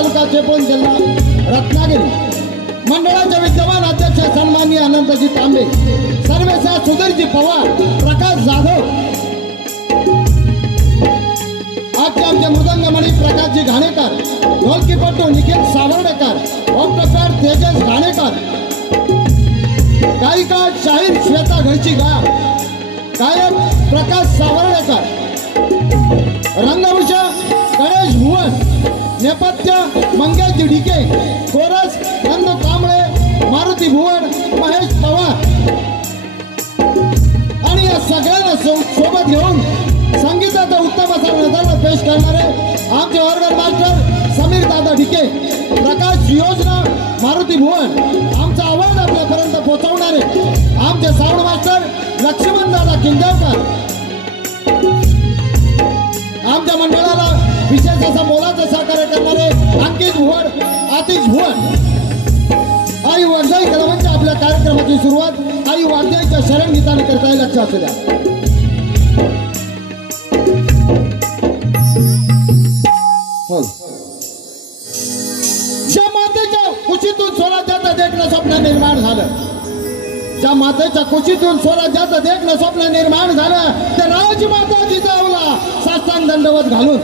तालुका चेपळूण जिल्हा रत्नागिरी मंडळाचे विद्यमान अध्यक्ष सन्माननीय अनंतजी तांबे, सर्वेचा सुधीरजी पवार, प्रकाश जाधव, आजचे आमचे मृदंगमणी प्रकाशजी घाणेकर, ढोलकीपटू निखिल सावर्डेकर, ऑक्टोपॅड तेजस घाणेकर, गायिका शाहीर श्वेता घरचीगार, गायक प्रकाश सावर्डेकर, रंगभूषण गणेश भुवन, नेपथ्य मंगेश ढिके, कोरस नंदू कांबळे, मारुती भुवन, महेश पवार आणि या सगळ्यांना सोबत घेऊन संगीताचा उत्तम असा नजारा पेश करणारे आमचे ऑर्गन मास्टर समीर दादा ढिके, प्रकाश योजना मारुती भुवन, आमचा आवाज आपल्यापर्यंत पोहोचवणारे आमचे साऊंड मास्टर लक्ष्मण दादा किंजवकर, आमच्या मंडळाला विशेष असा मोलाचा सहकार्य करणारे अंकित भुवन, आतिश भुवन। आई वाघजाई कलावंत आपल्या कार्यक्रमाची सुरुवात आई वाघजाईच्या शरण गीताने करता येईल, लक्षात द्या। ज्या मातेच्या कुशीतून स्वराज्याचं देखणं स्वप्न निर्माण झालं, ज्या मातेच्या कुशीतून स्वराज्याचं देखणं स्वप्न निर्माण झालं, त्या राजमाता जिजाऊला साष्टांग दंडवत घालून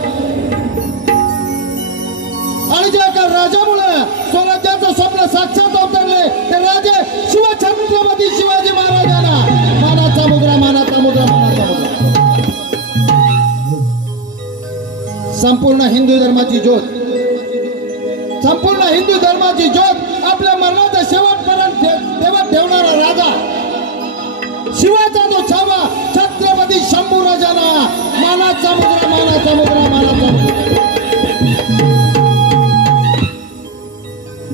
आणि ज्या एका राजामुळे स्वराज्याचं स्वप्न साक्षात अवतरले ते राजे शिवछत्रपती शिवाजी महाराजांना मानाचा मुद्रा, मानाचा मुद्रा, मानाचा मुद्रा। संपूर्ण हिंदू धर्माची ज्योत, संपूर्ण हिंदू धर्माची ज्योत आपल्या मरणाच्या शेवटपर्यंत देवत ठेवणारा राजा शिवाचा तो छावा छत्रपती शंभू राजांना मानाचा मुद्रा, मानाचा मुद्रा, मानाचा मुद्रा।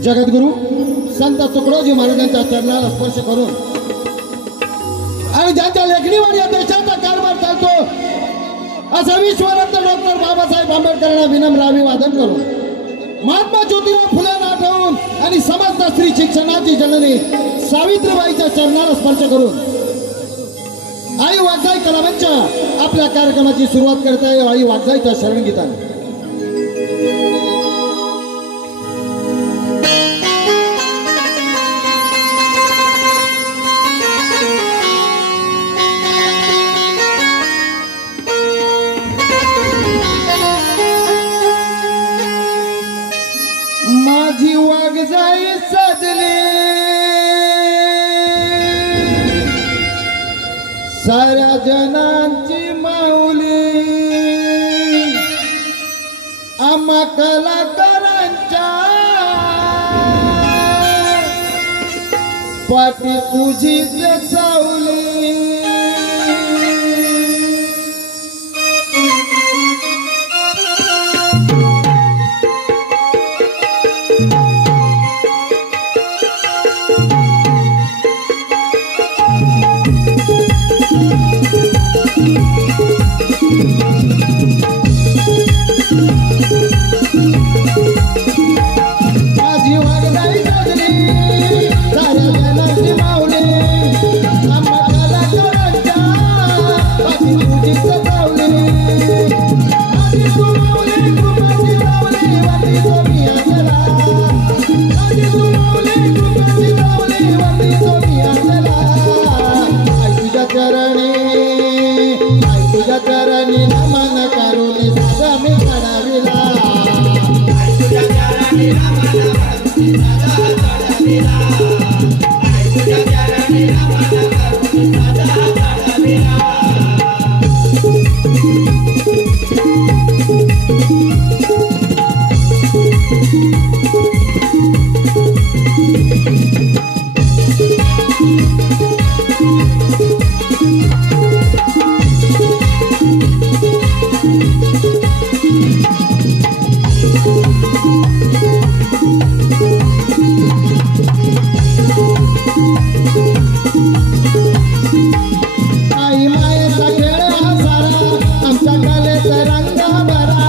जगद्गुरु संत तुकडोजी महाराजांच्या चरणाला स्पर्श करून आणि ज्यांच्या लेखणीवर या देशाचा कारभार चालतो असा विश्वरत्न डॉक्टर बाबासाहेब आंबेडकरांना विनम्र अभिवादन करून महात्मा ज्योतिराव फुलेंना आठवून आणि समस्त स्त्री शिक्षणाची जननी सावित्रीबाईच्या चरणाला स्पर्श करून आई वाघजाई कलावंत आपल्या कार्यक्रमाची सुरुवात करत आहे आई वाघजाईच्या शरण गीताने। माझी वाघजाई सजली साऱ्या जनांची माऊली, आम्हा कलाकारांच्या पाठी तुझीच सावली। माझी वाघजाई सजली साऱ्या जनांची माऊली, आम्हा कलाकारांच्या पाठी तुझीच सावली। आधी तू माऊली कृपेची सावली, वंदी सोमी आजला, आधी तू माऊली कृपेची सावली, वंदी सोमी आजला। आई तुझ्या चरणी, आई तुझ्या चरणी नमन करून साधा मी चढाविला, आई तुझ्या चरणी नमन करून साधा चढाविला, आई तुझ्या चरणी नमन करून साधा चढाविला। आई मायेचा खेळ हा सारा आमच्या कलेचा रंग भरा,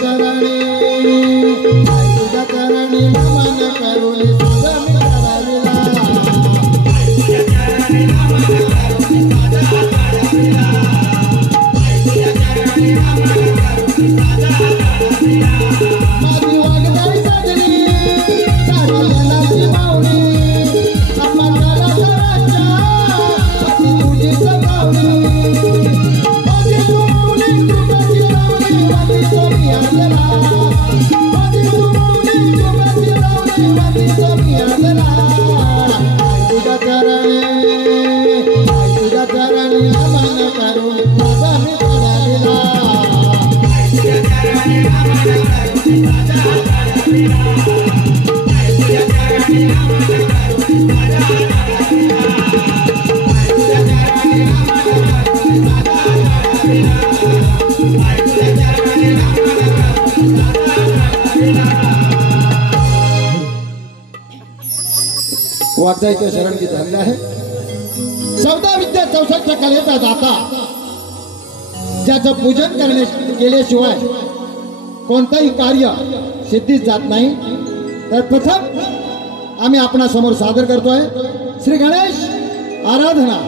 चरणी तुझ्या चरणी नमन करून साधा मी चढाविला माझी वागदाई साजरी सारी जनाची मावणी आम्हा घराच्या पती तुझी सतावणी माझी तू मावली कृपाची लावणी माझी स्वामी आजला माझी तू मावली कृपाची लावणी माझी स्वामी आजला तुझ्या चरणी नमन करून माझा मी चढाविला वागदाईचं शरण गीत झालेलं आहे. 14 विद्या 64 कलेचा दाता ज्याचं पूजन केल्याशिवाय कोणताही कार्य सिद्धीस जात नाही. तर प्रथम आम्ही आपणासमोर सादर करतोय श्री गणेश आराधना.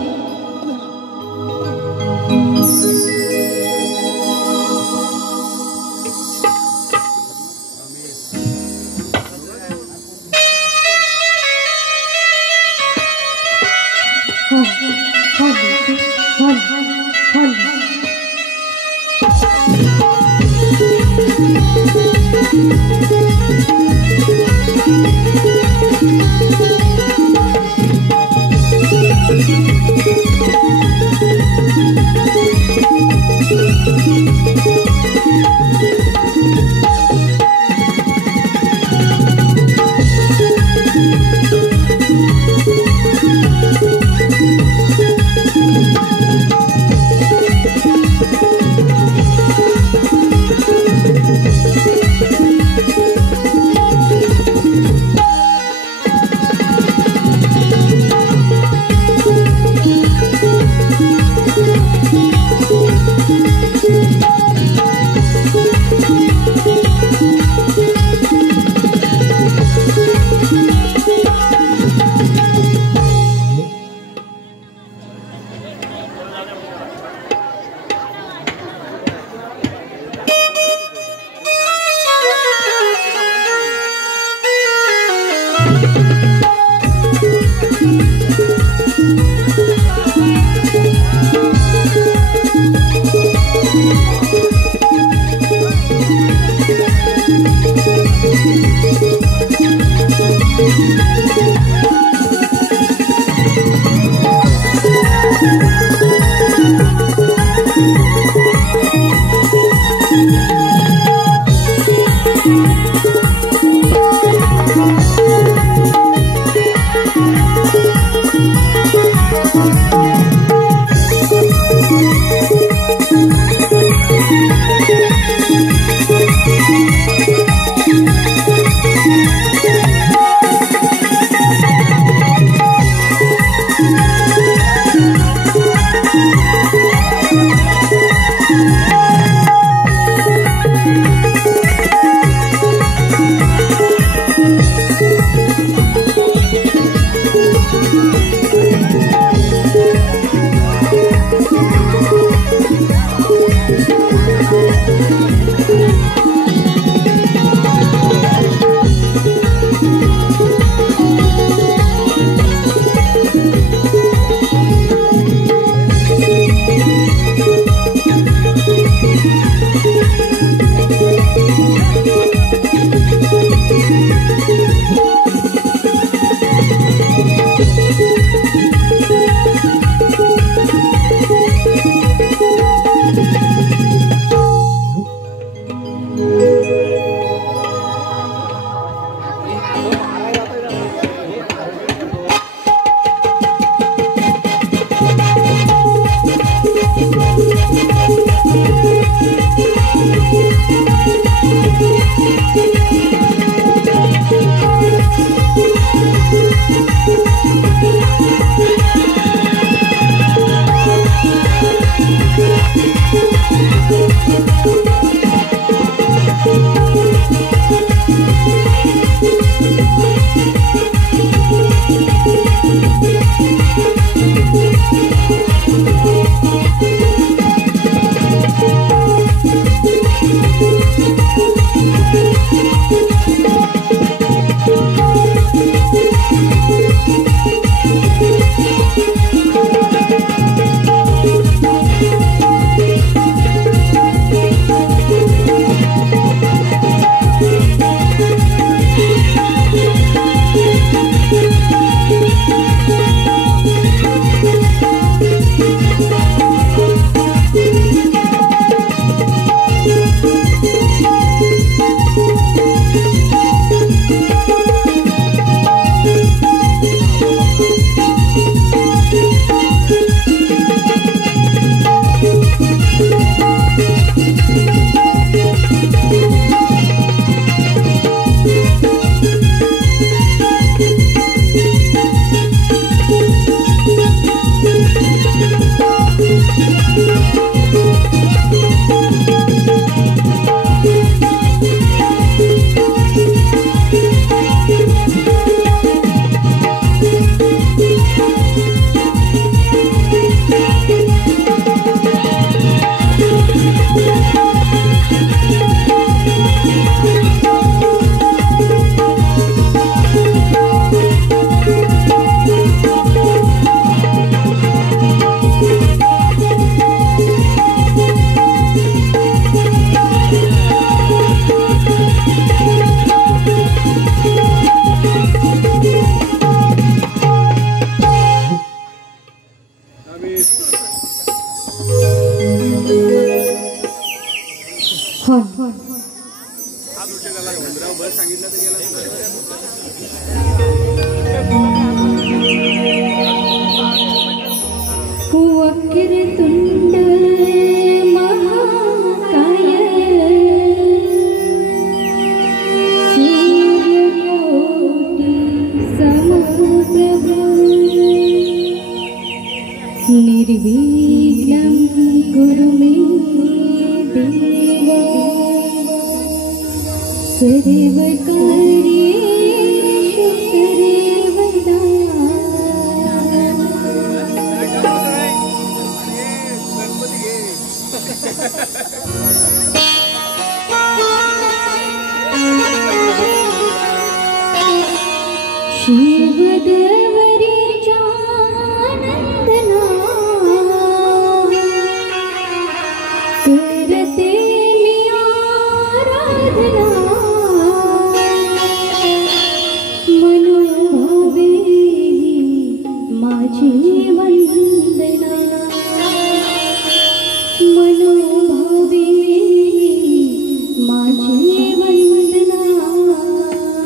वक्रतुंड महाकाय सूर्यकोटि समप्रभ निर्विघ्नं कुरु मे देव सर्वकार्येषु सर्वदा शिवदेवरी जानंदना करते मी आराधना मनोभावे माझी वंदना मनोभावे माझी वंदना मनोभावे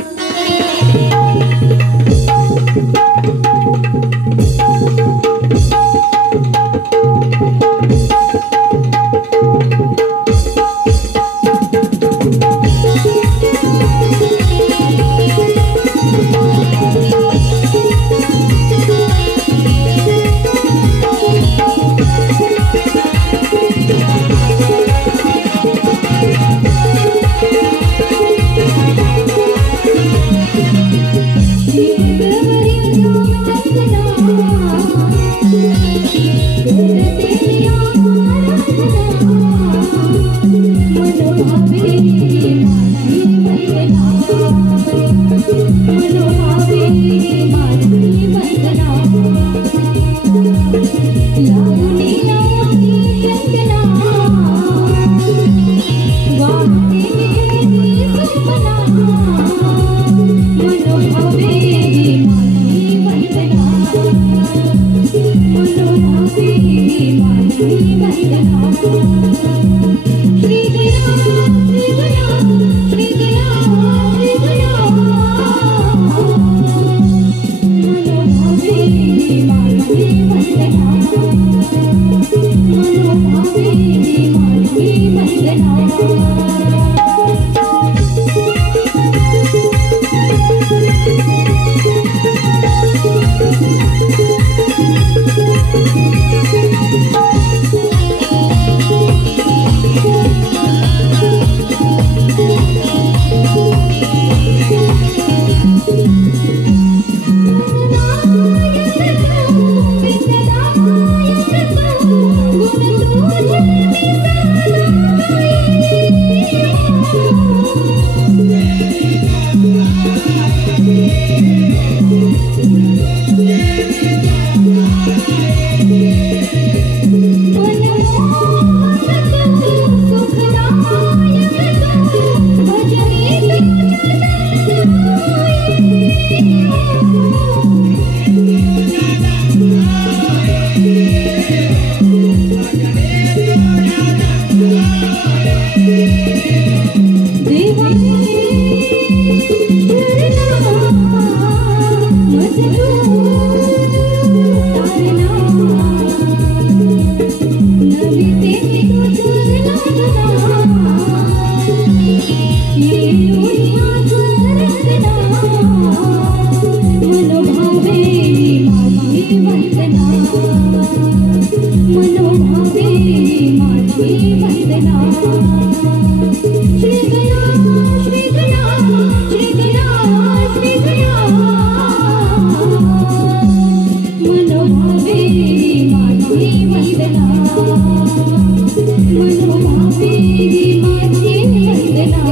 माझी वंदना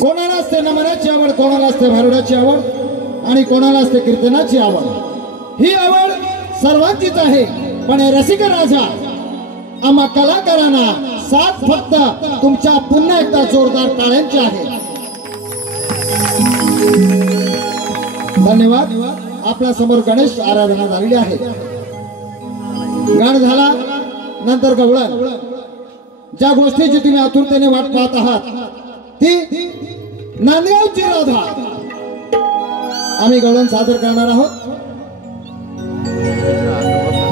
कोणाला असते नमनाची आवड, कोणाला असते भारुडाची आवड आणि कोणाला असते कीर्तनाची आवड। ही आवड सर्वांचीच आहे, पण रसिक राजा आम्हा कलाकारांना साथ फक्त तुमच्या पुन्हा एकदा जोरदार टाळ्यांची आहे। धन्यवाद। आपल्या समोर गणेश आराधना झालेली आहे, गाण झाला, नंतर गवळण। ज्या गोष्टीची तुम्ही आतुरतेने वाट पाहत आहात ती नांदगावची राधा आम्ही गवळण सादर करणार आहोत।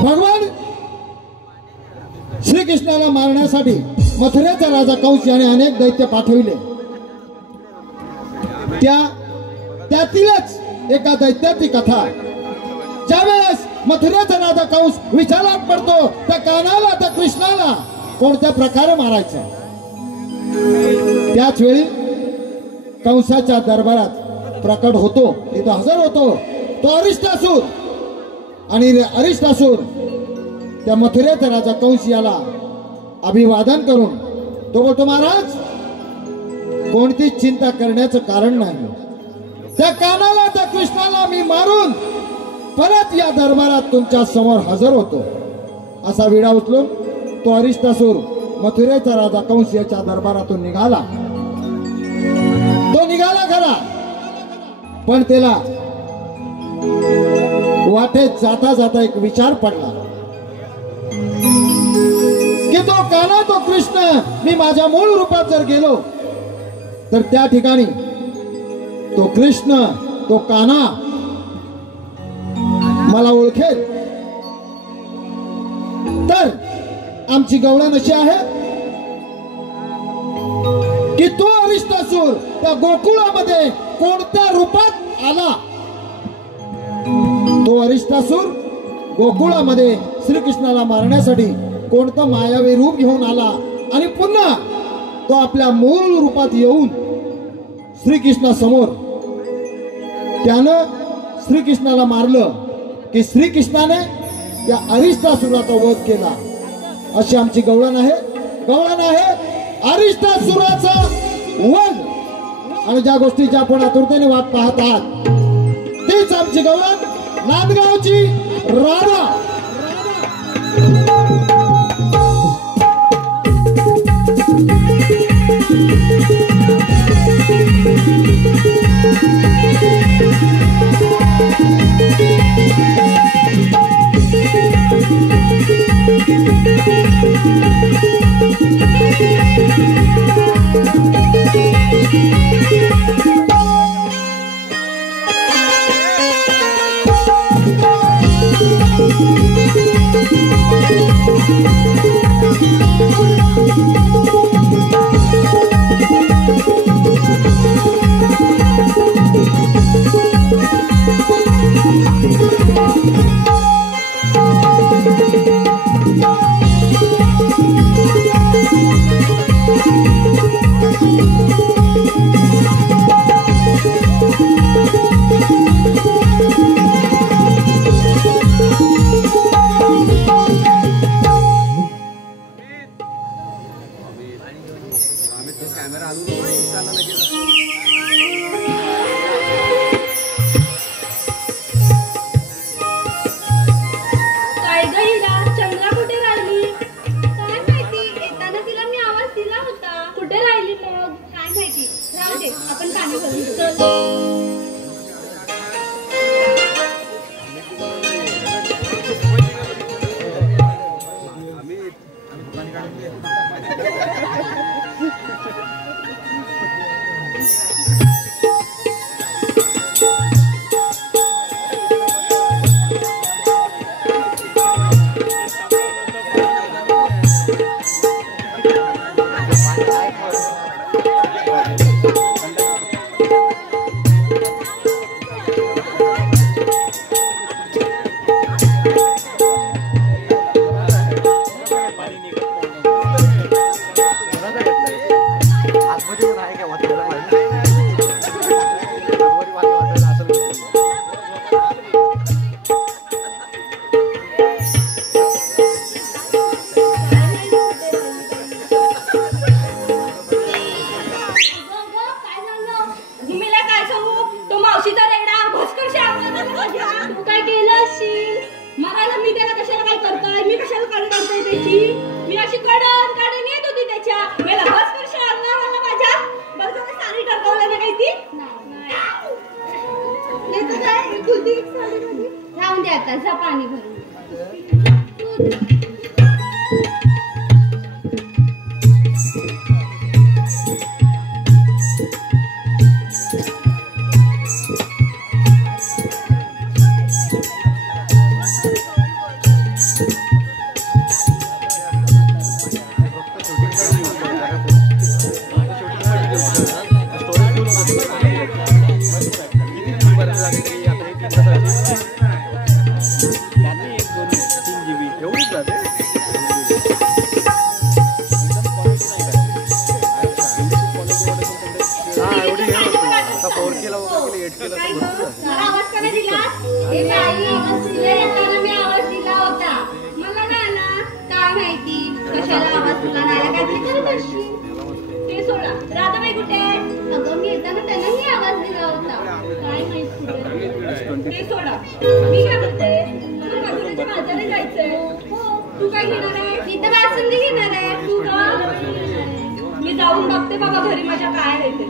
भगवान श्रीकृष्णाला मारण्यासाठी मथुरेचा राजा कंस याने अनेक दैत्य पाठविले। त्यातीलच एका दैत्याची कथा। ज्यावेळेस मथुरेचा राजा कंस विचारात पडतो त्या कानाला, त्या कृष्णाला कोणत्या प्रकारे मारायचं। त्याच वेळी कंसाच्या दरबारात प्रकट होतो, तिथं हजर होतो तो अरिष्टासूर। आणि अरिष्टासूर त्या मथुरेचा राजा कंस याला अभिवादन करून तो बोलतो, महाराज कोणती चिंता करण्याचं कारण नाही, त्या कानाला, त्या कृष्णाला मी मारून परत या दरबारात तुमच्या समोर हजर होतो। असा विडा उचलून तो अरिष्टासूर मथुरेचा राजा कंस याच्या दरबारातून निघाला। तो निघाला खरा, पण त्याला वाटेत जाता जाता एक विचार पडला की तो काना, तो कृष्ण, मी माझ्या मूळ रूपात जर गेलो तर त्या ठिकाणी तो कृष्ण, तो काना मला ओळखेल। तर आमची गवळण अशी आहे की तो अरिष्टासूर त्या गोकुळामध्ये कोणत्या रूपात आला। तो अरिष्टासूर गोकुळामध्ये श्रीकृष्णाला मारण्यासाठी कोणतं मायावी रूप घेऊन आला आणि पुन्हा तो आपल्या मूळ रूपात येऊन श्रीकृष्णासमोर त्यानं श्रीकृष्णाला मारलं की श्रीकृष्णाने त्या अरिष्टासुराचा वध केला। अशी आमची गवळण आहे। गवळण आहे अरिष्टासुराचा वध। आणि ज्या गोष्टीची आपण आतुरतेने वाट पाहत आहात तीच आमची गवळण, नांदगावची राधा। राहून द्या आता जा पाणी भरून मी जाऊन बघते बाबा घरी माझ्या काय आहे ते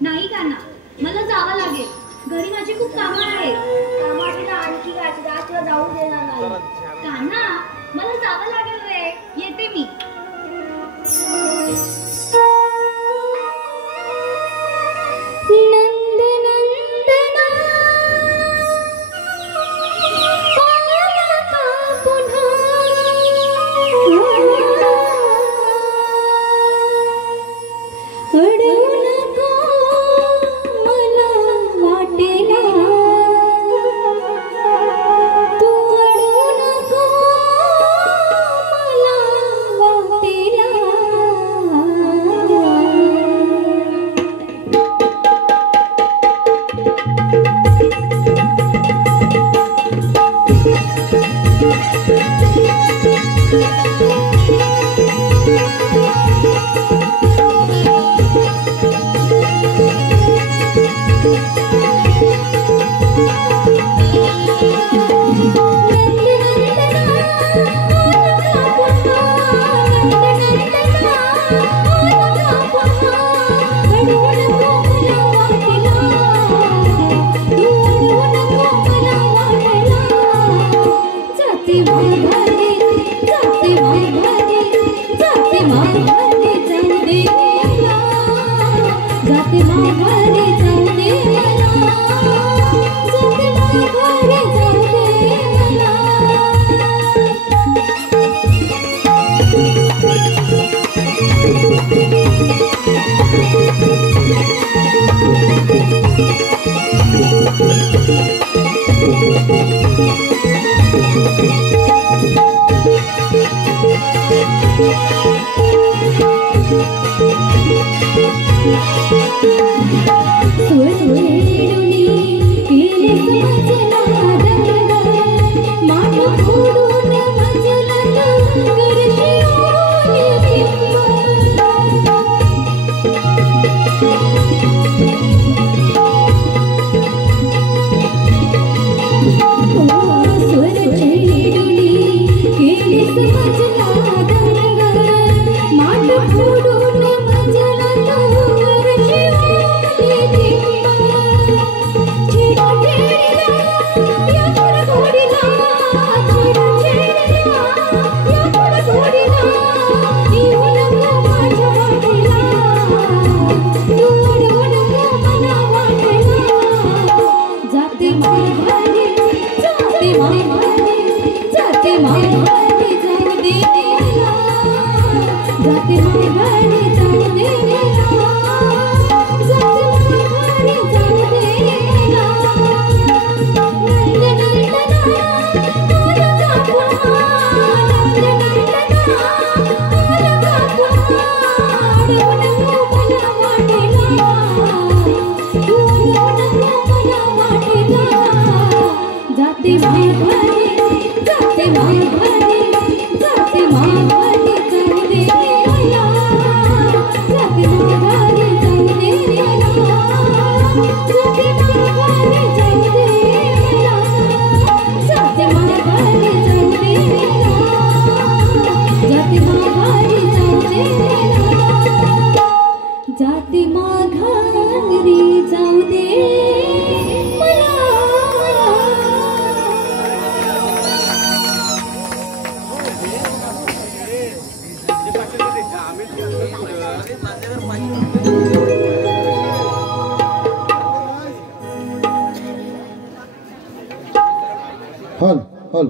नाही काना मला जावं लागेल घरी माझी खूप कामं आहेत कामाला आणखी रात्रीला जाऊ देणार नाही काना मला जावं लागेल रे येते मी पुन्हा हल हल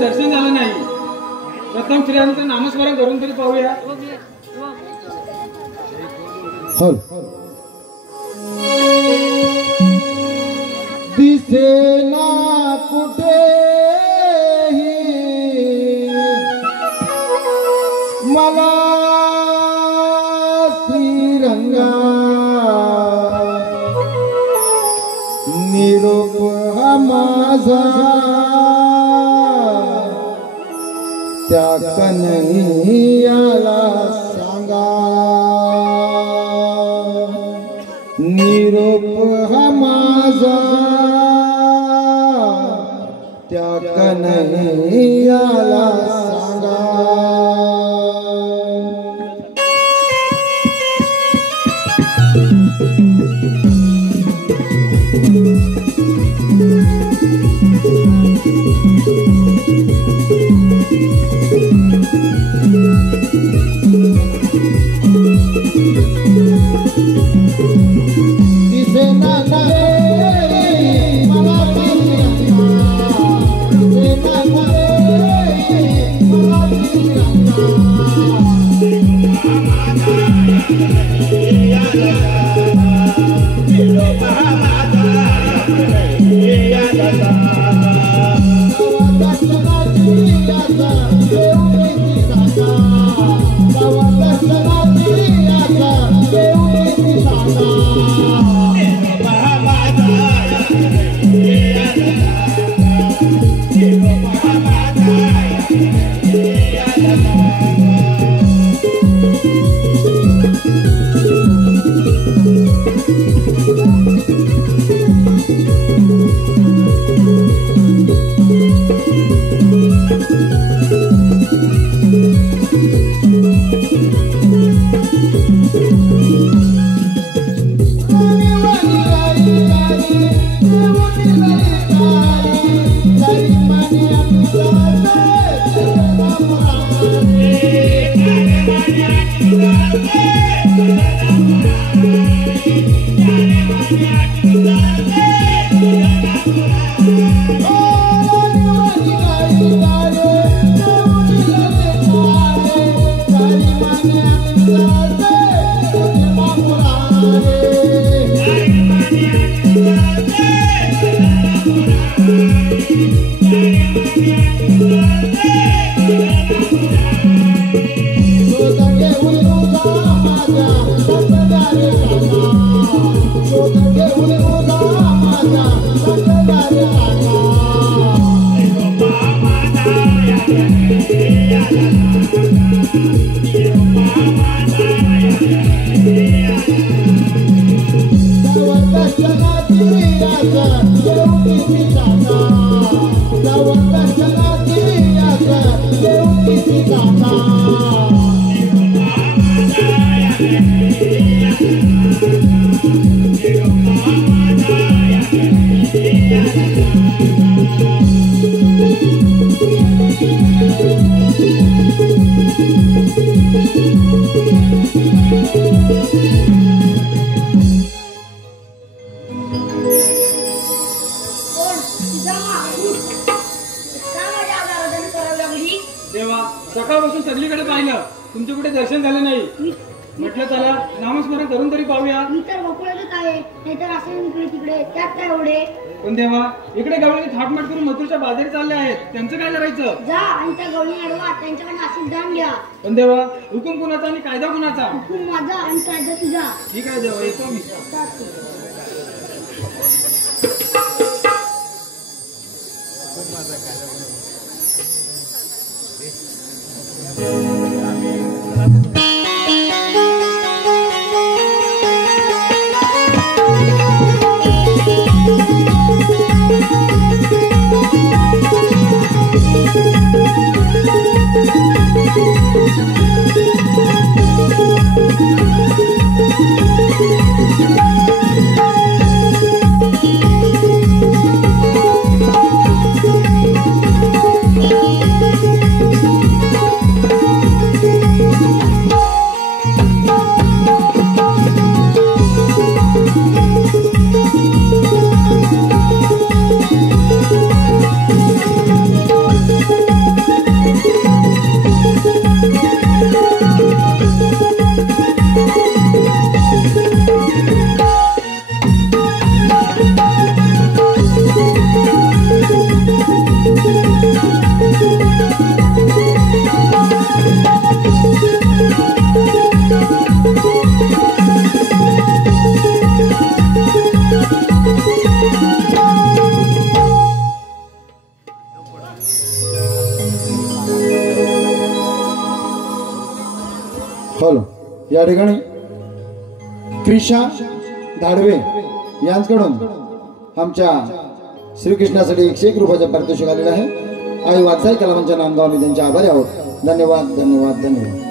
दर्शन झालं नाही. प्रथम श्रीरामचं नामस्मरण करून तरी पाहूया. हल माझा त्या कन्हैयाला सांगा निरोप हा माझा त्या कन्हैयाला सांगा देवा सकाळपासून सगळीकडे पाहिलं तुमचे कुठे दर्शन झाले नाही. म्हटलं चला नामस्मरण करून तरी पाहूया. मी तर वकुळतच आहे नाहीतर असेल इकडे तिकडे त्यात काय एवढे. पण देवा इकडे गवळणी थाटमाट करून मथुरच्या बाजारी चालले आहेत त्यांचं काय करायचं. जा आणि त्या गवळी अडवा त्यांच्याकडे नाशिक जाऊन घ्या. पण देवा हुकूम कुणाचा आणि कायदा कुणाचा. हुकूम माझा आणि कायदा तुझा. ठीक आहे देवा येतो मी. या ठिकाणी क्रिशा धाडवे यांच्याकडून आमच्या श्रीकृष्णासाठी 101 रुपयाचं पारितोषिक आलेलं आहे। आई वात्साई कलावंतच्या नांदगाव आम्ही त्यांचे आभारी आहोत। धन्यवाद धन्यवाद धन्यवाद।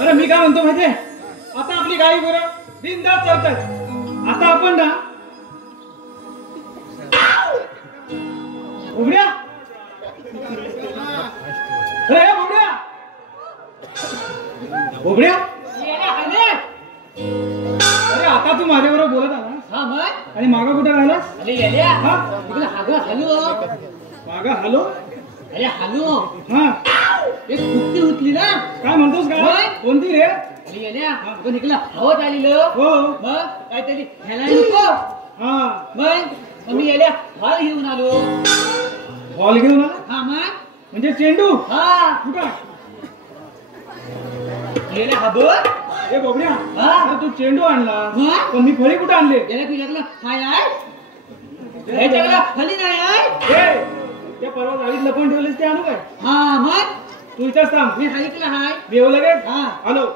अरे मी काय म्हणतो माहितीये, आता आपली गाई बरं बिनधास्त चालतात। आता आपण ना उघड्या अरे उघड्या उघड्या अरे आता तू माझ्याबरोबर बोलत आला हा मग आणि मागा कुठे राहिलास? अरे गेल्या हा? तिकडे हागं हॅलो मागा हॅलो अरे हॅलो हा एक कुट्टी उठली ना काय म्हणतोस का? होय. कोणती रे? अरे गेल्या आपण इकडे हवत आलेलं हो मग काहीतरी ह्याला नको हा मग मी गेल्या हॉल घेऊन आलो बॉल घेऊन आला हा मग म्हणजे चेंडू हा कुठं? गेल्या हबं ए बोबड्या हा. अरे तू चेंडू आणला हा. पण मी फळी कुठं आणले? गेल्या तुझ्याकडलं काय आहे ह्याच्याकडलं फली नाही आहे ए त्या परवा गाडीत लपवून ठेवलेस ते आणू काय? हा मग तू इथंच थांब, मी सांगितलं हाय मी येऊ लगेच. हा. आलो.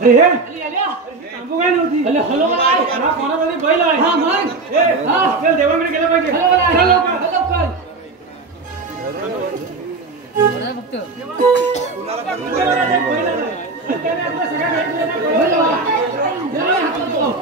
अरे हे थांबू काय नव्हती? हॅलो हॅलो मला आहे. हा कोणाचा तरी बैल आहे. हा मग ए, हा. आपल्याला देवांकडे गेलं पाहिजे. हॅलो मला आहे. चल लवकर. हॅलो लवकर तुमच्यावर आता एक बैल आलाय. आणि त्याने आपल्या सगळ्या गाडीतल्या ना बैल हॅलो लावला. मला हात लावतो.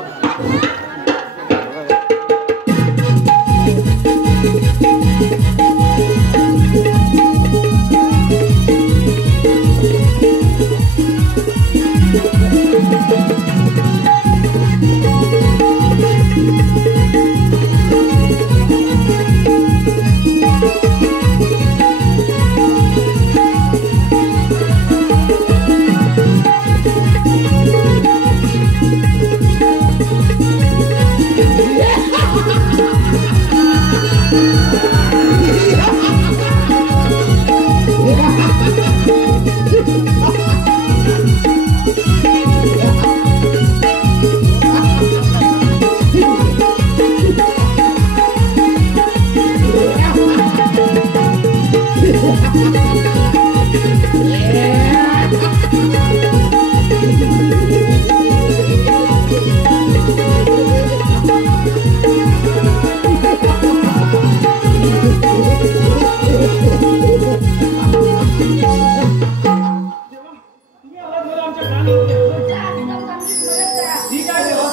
तुम्ही आलात मला आमच्या घरात. तुमच्या हातात आमची मदत करा. ठीक आहे देवा.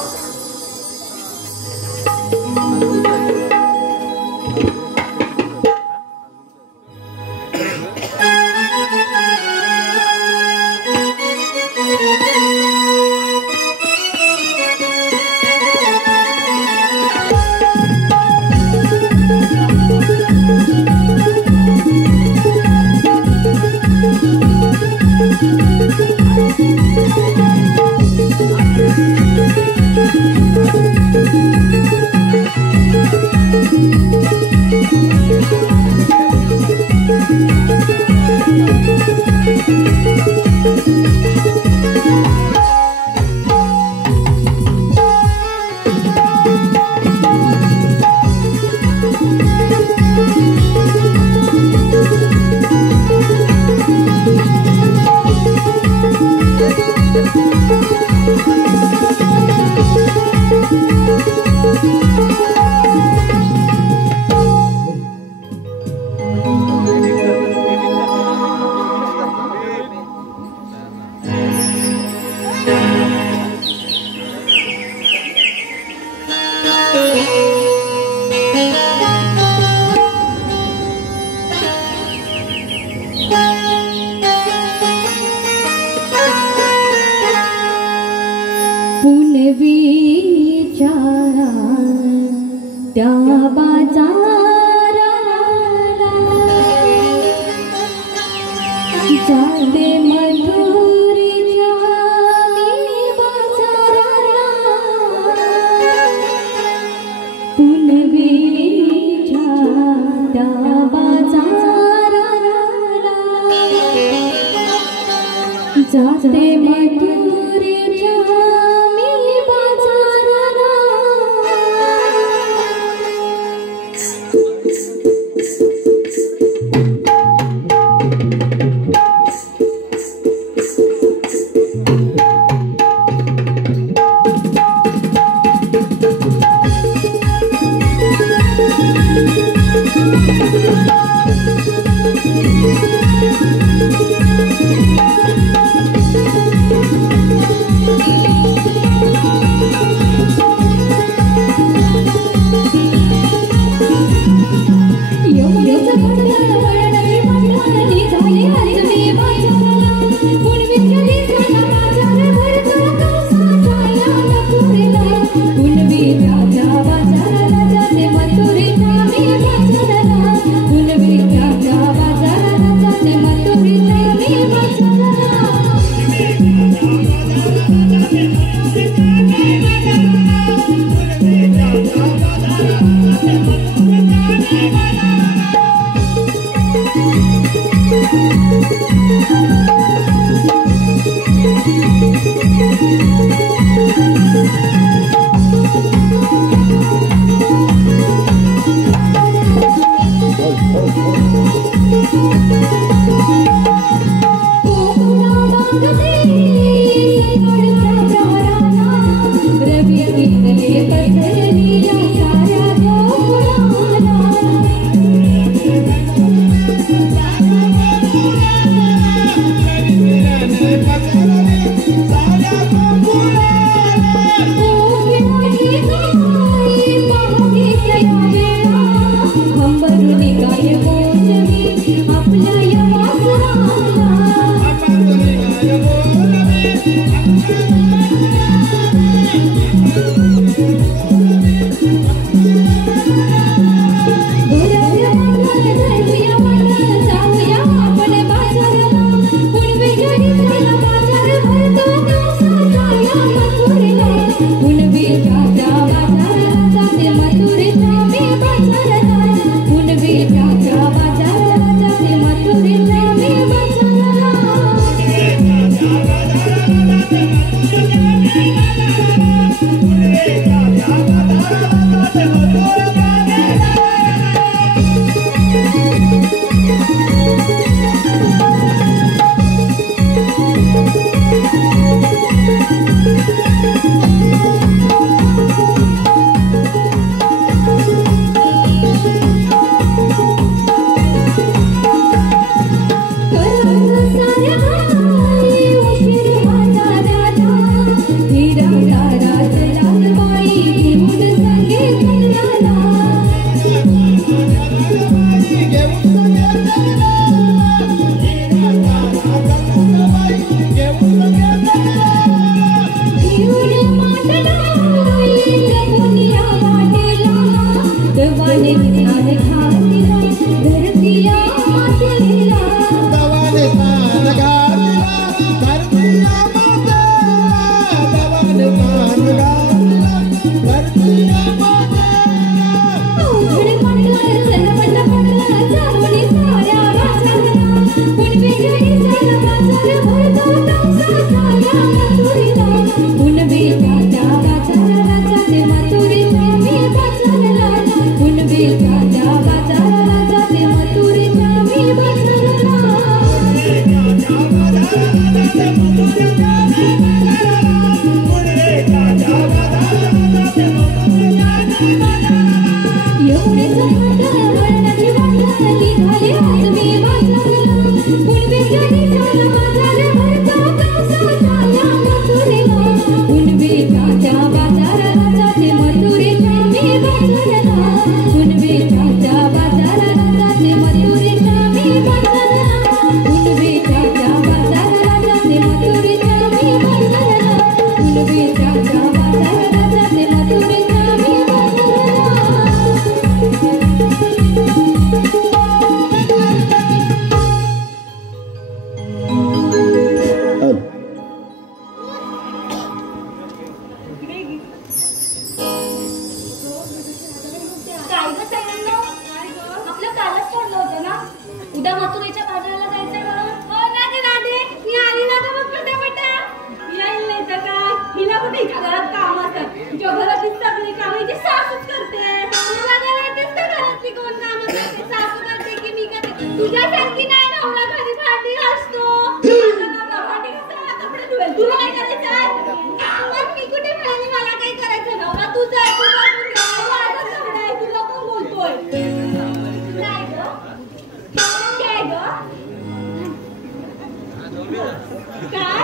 काय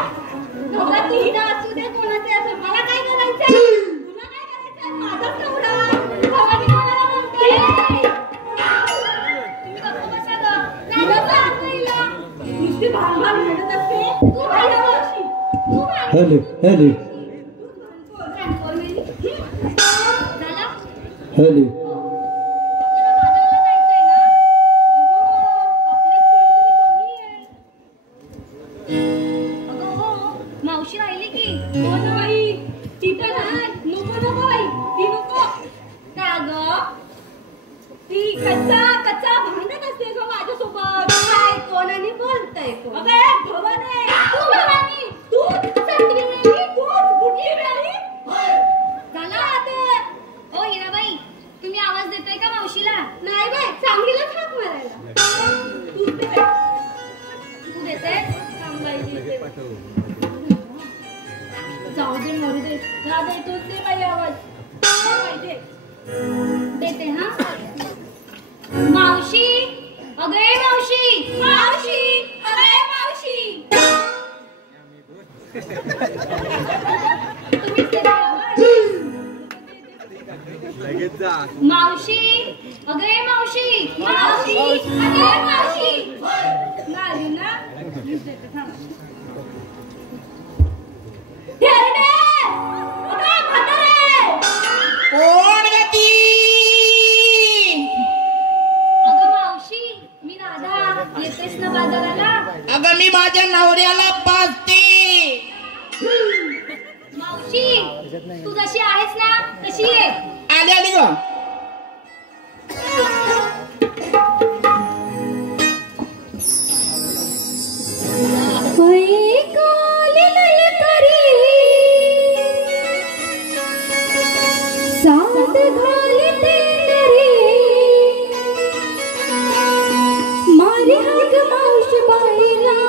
बाबा तुझा असू दे कोणाचे असू मला काय करायचंय तुला काय करायचंय माझाच नवरा भवानी कोणाला म्हणते तुम्ही गप्प बसा गं नाही बसा आईला नुसती भांडण म्हणत असते तू काय मावशी तू भांड हॅलो हॅलो झाला हॅलो मावशी राहिली की हो ना बाई ती तर नाही नको बाई ती नको का ग ती कच्चा भांडत असते ग माझ्यासोबत काय कोणाने बोलतय अबे भवानी तू संतवी मेली तू बुटी मेली झाला आता ओ हिराबाई तुम्ही आवाज देताय का मावशीला नाही बाई चांगलीलाच हाक मारायला तू देते सांग बाई जाऊ दे मरू दे राधा तोच दे बाई आवाज पाहिजे देते हा मावशी अगे मावशी मावशी अरे मावशी तुम्हीच देते आवाज मावशी अगे मावशी मावशी अगे मावशी नाही ना देते थांब कोण गती अगं मावशी मी राधा येतेस ना बाजाराला अगं मी माझ्या नवऱ्याला पाजते मावशी तू जशी आहेस ना तशी ये आली ग साथ घालते रे मारे हक मावशी बाईला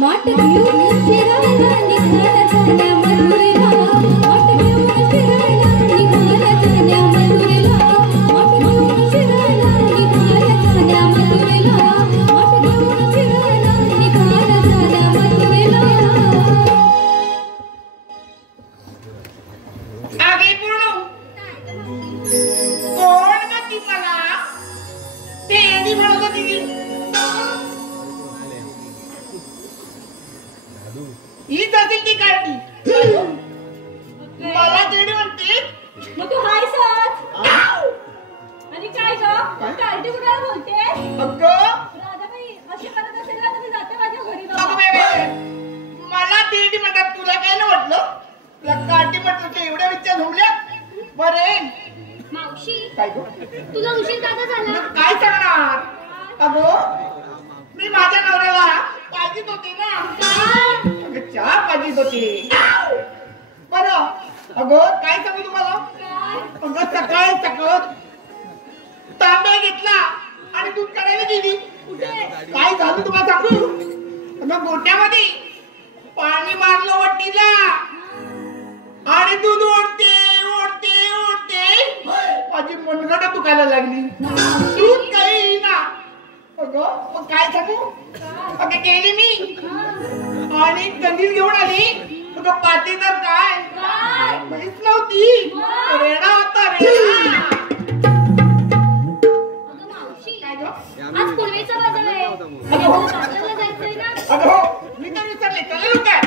माट घेऊन शिराला निघाला ती म्हणत होती की हीच असेल ती कार्टी. मला तेवढी म्हणते मग तू हाय सच आणि काय ग कार्टी कुणाला बोलते अगं राधाबाई अशी करत असेल ना तर मी जाते माझ्या घरी अगं बाबा. बाई, मला तेवढी म्हणतात. तुला काय नाही वाटलं? तुला कार्टी म्हटलं ते एवढ्या विचार झोमल्या बरे. मावशी काय गं? तुला उशीर दादा झाला मग काय सांगणार? अगं मी माझ्या नवऱ्याला पाहिजेत होती ना. अगं चहा पाहिजेत होती. बरं अगं काय सांगू तुम्हाला? अगं सकाळी सकाळ तांब्या घेतला आणि दूध काढायला गेली. काय झालं तुम्हाला सांगू? अगं गोट्यामध्ये पाणी मारलं वट्टीला आणि दूध ओढते ओढते ओढते माझी मनगट दुखायला लागली. दूध काही ना. अगं मग काय सांगू? अगं गेली मी आणि कंदील घेऊन आली. अगं पाठी तर काय माहीत नव्हती. रेडा होता रेडा. अगं मावशी काय गं? आज पूर्वीचा बाजार आहे अगं हो. बाजारला जायचंय ना. अगं हो मी तर विसरले. चालेल काय?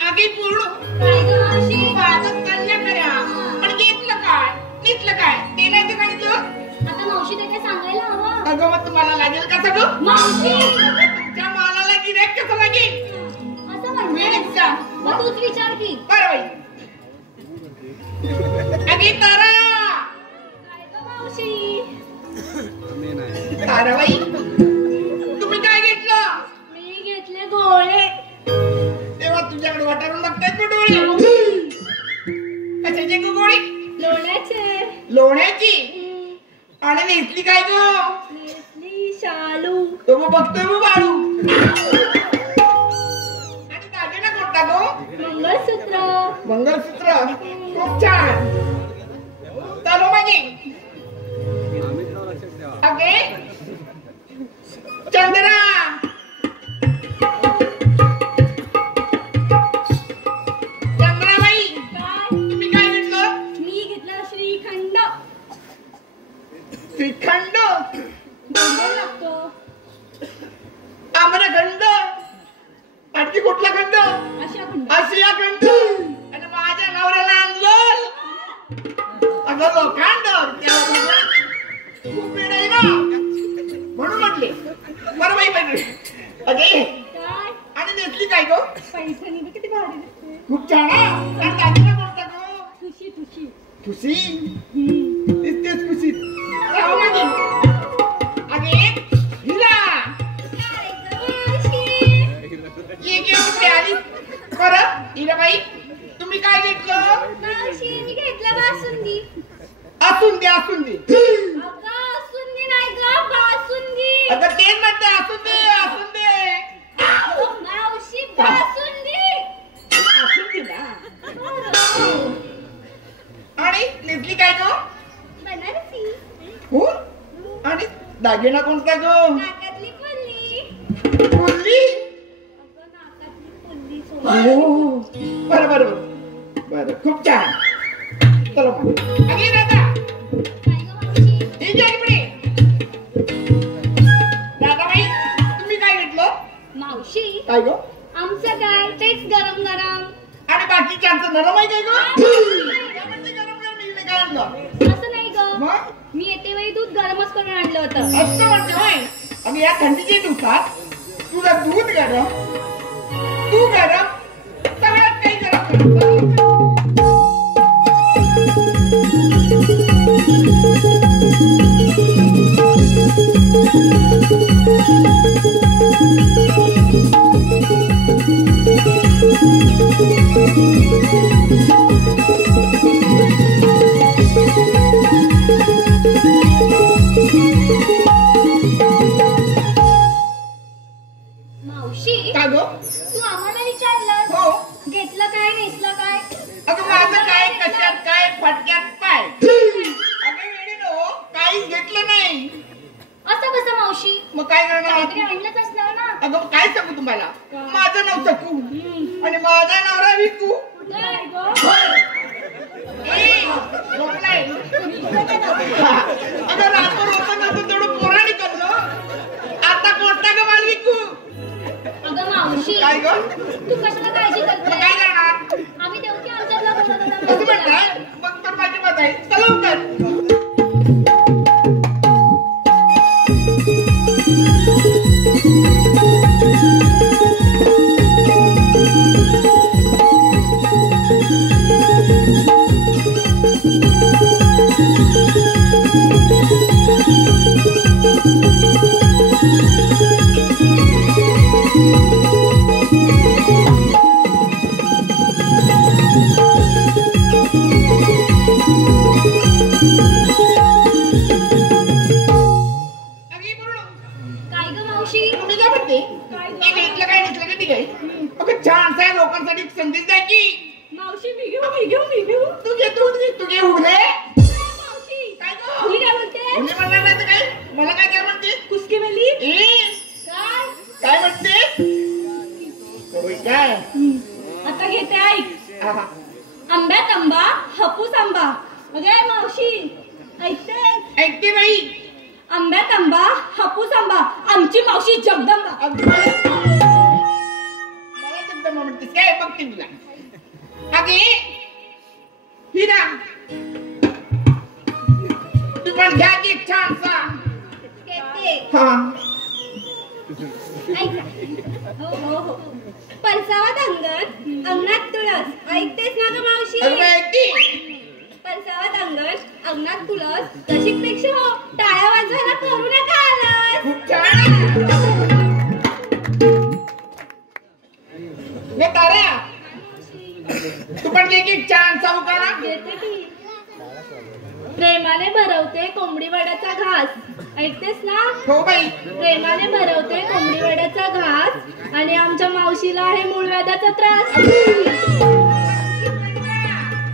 आगी पूर्ण काय ग मावशी वाजत चालल्या खऱ्या. पण घेतलं काय घेतलं काय ते नाही ते सांगितलं. आता मावशी ते काय सांगायला हवं अगं मग तुम्हाला लागेल का सगळं? मावशी अगं, तुमच्या मालाला गिऱ्हाईक कसं लागेल? असं वेळीच म्हणते जा. मग तूच विचार की बरं बाई. अगे तारा काय ग मावशी ताराबाई तुम्ही काय घेतलं? मी घेतले गोळे तेव्हा तुझ्याकडे वाटारून बघतायत का डोळे? कशाची गं गोळी? लोण्याचे लोण्याची. आणि नेसली काय गं? नेसली शालू तो मग बघतोय मग बाळू. आणि दागिना कोणता गो? मंगळसूत्र मंगळसूत्र. खूप छान. चालो मागे. अगे चंद्रा चंद्राबाई काय तुम्ही काय घेतलं? मी घेतला श्रीखंड श्रीखंड गोड लागतो आम्रखंड आणखी कुठला खंड? अशा खंड आशिया खंड. आणि माझ्या नवऱ्याला आणलं अगं लोखंड. त्याला खूप वेळ आहे ना म्हणून म्हटले. बरं बाई बाई. अगे काय आणि नेसली काय गो? पैठणी बघ किती भारी दिसते खूप छान हा. आणि दागिना कोणता गो? तुशी तुशी खुशी. तेच खुशी. राहू मागे. अगे हिला ये गे तुम्ही आली. बरं हिराबाई तुम्ही काय घेतलं? मावशी मी घेतला बासुंदी असून दे असून दे. अगं बासुंदी नाही ग बासुंदी अगं तेच म्हणते असून दे असून दे. अगं, मावशी बासुंदी असून दे ना. बरं. आणि नेसली काय गो? बनारसी हो. आणि दागिना कोणता गो? नाकातली फुल्ली बोलली. अगं नाकातली फुल्ली हो. बरं बरं बरं खूप छान. चलो मग. अगे दादा काय ग मावशी हे घ्या इकडे. दादाबाई तुम्ही काय घेतलं? मावशी काय गो? आमचं काय तेच गरम गरम आणि बाकीच्यांचं नरम आहे काय गो? काय म्हणते गरम गरम इकडे काय आणलं? असं नाही ग मग मी येते वेळी दूध गरमच करून आणलं होतं असं म्हणते होय. आणि या थंडीच्या दिवसात तुझं दूध गरम तू गरम सगळ्यात काही गरम. Thank you. घेऊ तू घे उगले मावशी काय गं? मी काय म्हणते उगले म्हणणार नाही तर काय मला काय म्हणते कुस्की मेली ए काय म्हणते होय काय आता घेते ऐक आहा. आंब्यात आंबा हापूस आंबा अगे मावशी ऐकते ऐकते बाई आंब्यात आंबा हापूस आंबा आमची मावशी जगदंबा अगं मला जगदंबा म्हणतेस काय बघते तुला अगे हिरा तू पण घ्या की एक छानसा घेते हा ऐका हो परसावात अंगण अंगणात तुळस ऐकतेस ना ग मावशी अगं ऐकते परसावात अंगण अंगणात तुळस रसिकपेक्षा हो टाळ्या वाजवायला करू नका आलास खूप छान हे ताऱ्या तू पण घे की एक छानसा उकाळा घेते की प्रेमाने भरवते कोंबडी वड्याचा घास ऐकतेस ना हो बाई प्रेमाने भरवते कोंबडी वड्याचा घास आणि आमच्या मावशीला आहे मूळव्याधाचा त्रास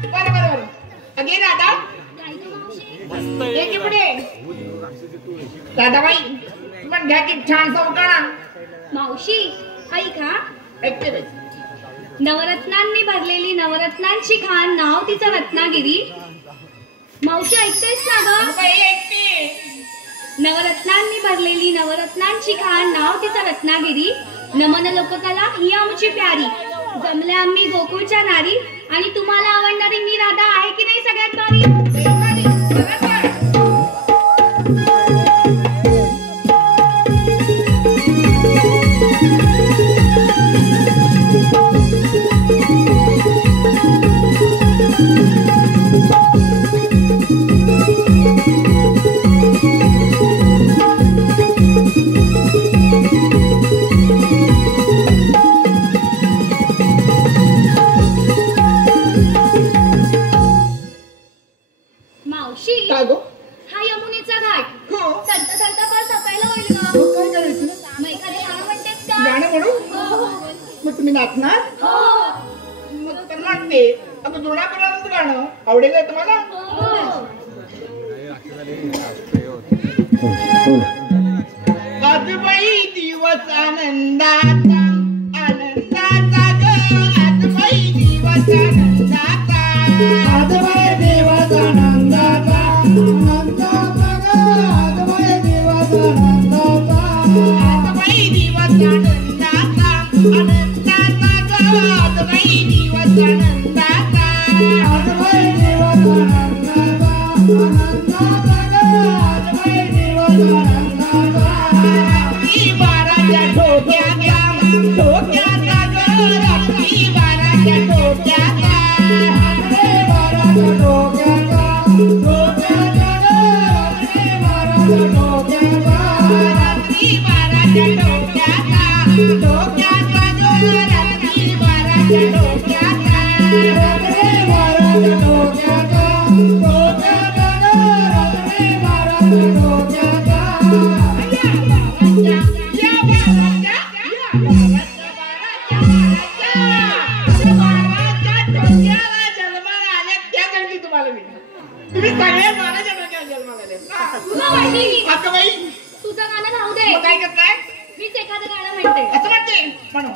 बरं अगे दादा हे की पुढे दादाबाई तू पण घ्या की एक छानसा उकाळा मावशी ऐका ऐकते बाई नवरत्नांनी भरलेली नवरत्नांची खान नाव तिचं रत्नागिरी मावशी ऐकतेस ना ग बाई ऐकते नवरत्नांनी भरलेली नवरत्नांची खान नाव तिचं रत्नागिरी नमन लोककला ही आमची प्यारी जमल्या आम्ही गोकुळच्या नारी आणि तुम्हाला आवडणारी मी राधा आहे की नाही सगळ्यात भारी मावशी काय गो हा यमुनेचा घाट हो चलता चलता पण सकाळला होईल ग मग काय करायचं मग एखादं गाणं म्हणतेस का गाणं म्हणू हो हो मग तुम्ही नाचणार हो मग तर नाचते आता जुन्यापर्यंत गाणं आवडेल का तुम्हाला हो आज बाई दिवस आनंदाचा आनंदाचा ग आज बाई दिवस आनंदाचा आज बाई दिवस आनंदाचा आनंदाचा ग आज बाई दिवस आनंदाचा आज बाई दिवस आनंदाचा आनंदाचा ग आज बाई दिवस आनंदाचा आज बाई दिवस आनंदाचा आनंदाचा ग आज बाई दिवस आनंदाचा रात्री बाराच्या ठोक्याचा ठोक्याचा ग रात्री बाराच्या ठोक्याचा रात्री बाराच्या ठोक्याचा ठोक्याचा ग रात्री बाराच्या ठोक्याचा रात्री बाराच्या ठोक्याचा ठोक्याचा ग रात्री बाराच्या ठोक्याचा रात्री बाराच्या ठोक्याचा ठोक्याचा ग रात्री बाराच्या ठोक्याचा तुम्ही सगळ्या बाराच्या डोक्याला जन्माला आले. आता बाई तुझं गाणं राहू दे मग काय करताय मीच एखादं गाणं म्हणते असं म्हणते म्हणू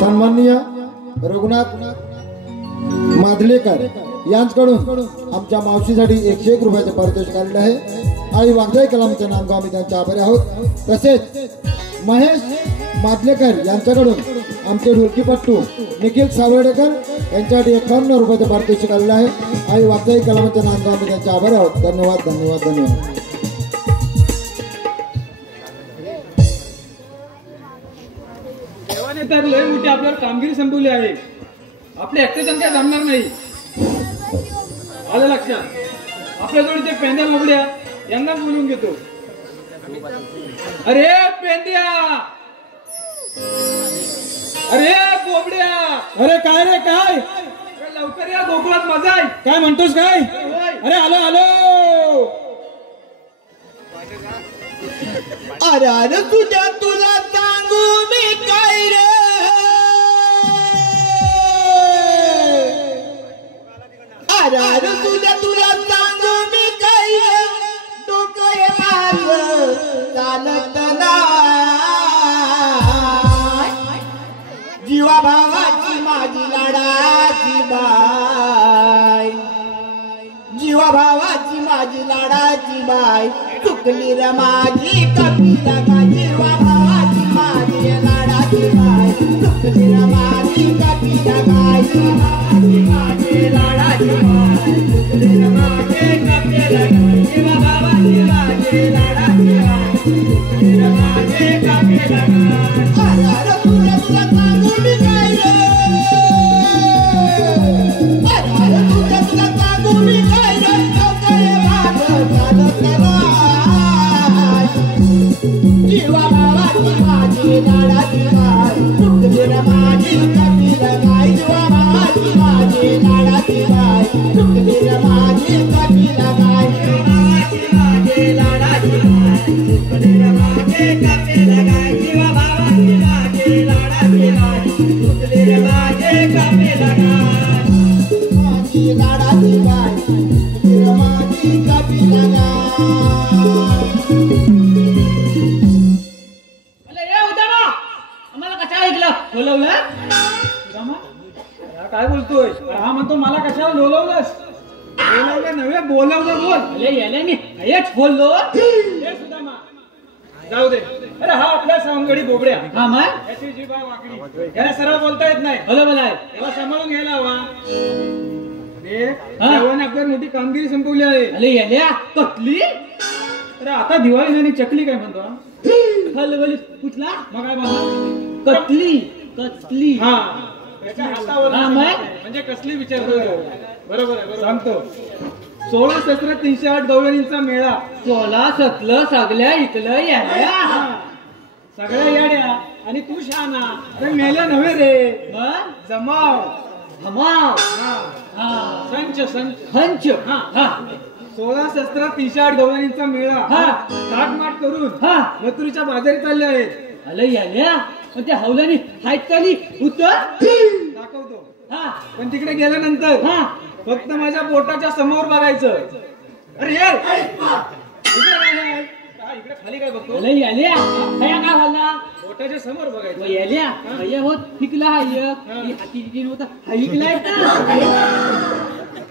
सन्माननीय रघुनाथ मादलेकर यांच्याकडून आमच्या मावशीसाठी 101 रुपयाचे पारितोषिक आलेले आहे. आई वागदाई कलामच्या नामगाव आम्ही त्यांचे आभारी आहोत. तसेच महेश मादलेकर यांच्याकडून आमचे ढोलकीपट्टू निखिल सावर्डेकर यांच्यासाठी 51 रुपयाचे पारितोषिक आलेले आहे. आई वागदाई कलामच्या नामगाव आम्ही त्यांचे आभारी आहोत. धन्यवाद धन्यवाद धन्यवाद. तर लय मोठी आपल्यावर कामगिरी संपवली आहे. आपल्या एकट्याच्यानं काय जमणार नाही. आलं लक्षात. आपल्या जोडीचे पेंद्या मोगड्या यांना बोलून घेतो. अरे पेंद्या, अरे बोबड्या, अरे काय रे काय? अरे लवकर या, गोकुळात मजा आहे. काय म्हणतोस काय? अरे आलो आलो. अरे अरे तुझ्या तुला सांगू मी काय रे. अरे अरे तुला सांगू मी काय रे. डोकं हे माझं चालत नाही. जीवा भावाची माझी लाडाची बाई. जीवा भावाची माझी लाडाची बाई. चुकली रे माझी कपिला का. जीवा भावाची माझी लाडाची बाई. चुकली रे माझी कपिला का. जीवा भावाची माझी लाडाची बाई. चुकली रे माझी कपिला का. जीवा भावाची माझी लाडाची बाई. चुकली रे माझी कपिला का. अरे तुला सांगू मी काय रे. अरे तुला सांगू मी काय रे. जीवा भावाची माझी लाडाची बाई. चुकली रे माझी कपिला बाई. जीवा भावाची माझी लाडाची बाई. चुकली रे माझी कपिला गाय भावाची माझे लाडाची गाय चुकली रे माझे कपिला गाय शिवा भावाची माझे लाडाची गाय चुकली रे माझे कपिला गाय माझी लाडाची गाय चुकली रे माझी कपिला गाय अरे ए उदामा आम्हाला कशाला ऐकलं बोलवलं रामा, काय बोलतोय हा म्हणतो मला कशाला लोलवलंस बोलवलं नव्हे बोलवलं बोल अरे याले मी हेच बोललो हे सुदामा जाऊ दे अरे हा आपला सवंगडी बोबड्या हा मग याची जीभ आहे वाकडी याला सरळ बोलता येत नाही बोला बोला याला सांभाळून घ्यायला हवा रे हा? देवाने आपल्याला मोठी कामगिरी संपवली आहे अरे याल्या कटली अरे आता दिवाळी झाली चकली काय म्हणतो हा? खलबली कुठला मग काय म्हणा कटली कटली हा त्याच्या हातावर हा, मग? म्हणजे कसली विचारतो बरोबर आहे बरोबर सांगतो 16 शस्त्र 308 गवळणींचा मेळा 16 17 सगळ्या इथलं याल्या सगळ्या येड्या आणि तू शहाणा अरे मेल्या नव्हे रे मग जमाव हमाव हा हा संच संच हंच हा. हा 16 शस्त्र 308 गवळणींचा मेळा हा. थाटमाट करून हा मथुरीच्या बाजारी चालले आहेत अरे याल्या पण त्या हवल्यानी हात चाली उतर दाखवतो हा पण तिकडे गेल्यानंतर हा फक्त माझ्या बोटाच्या समोर बघायचं अरे ये इकडे काय आहे? हा, इकडे खाली काय बघतो अरे याल्या काय काय झाला बोटाच्या समोर बघायचं याल्या भैया होत हिकला हाय ही हाती दिन होता हिकलाय का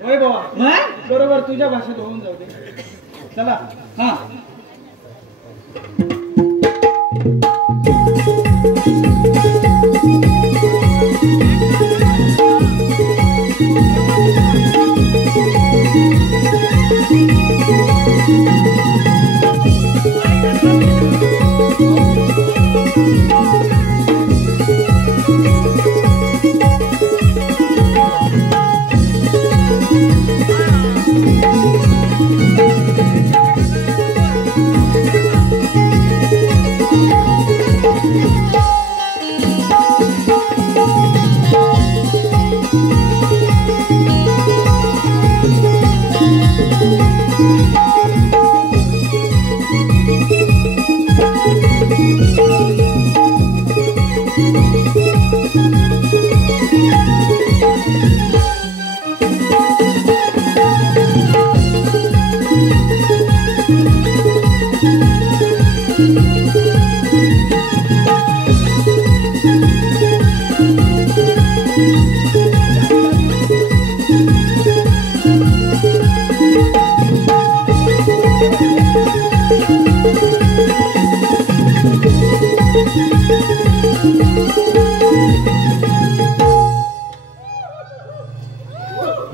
होय बाबा मग बरोबर तुझ्या भाषेत होऊन जाऊ दे चला हा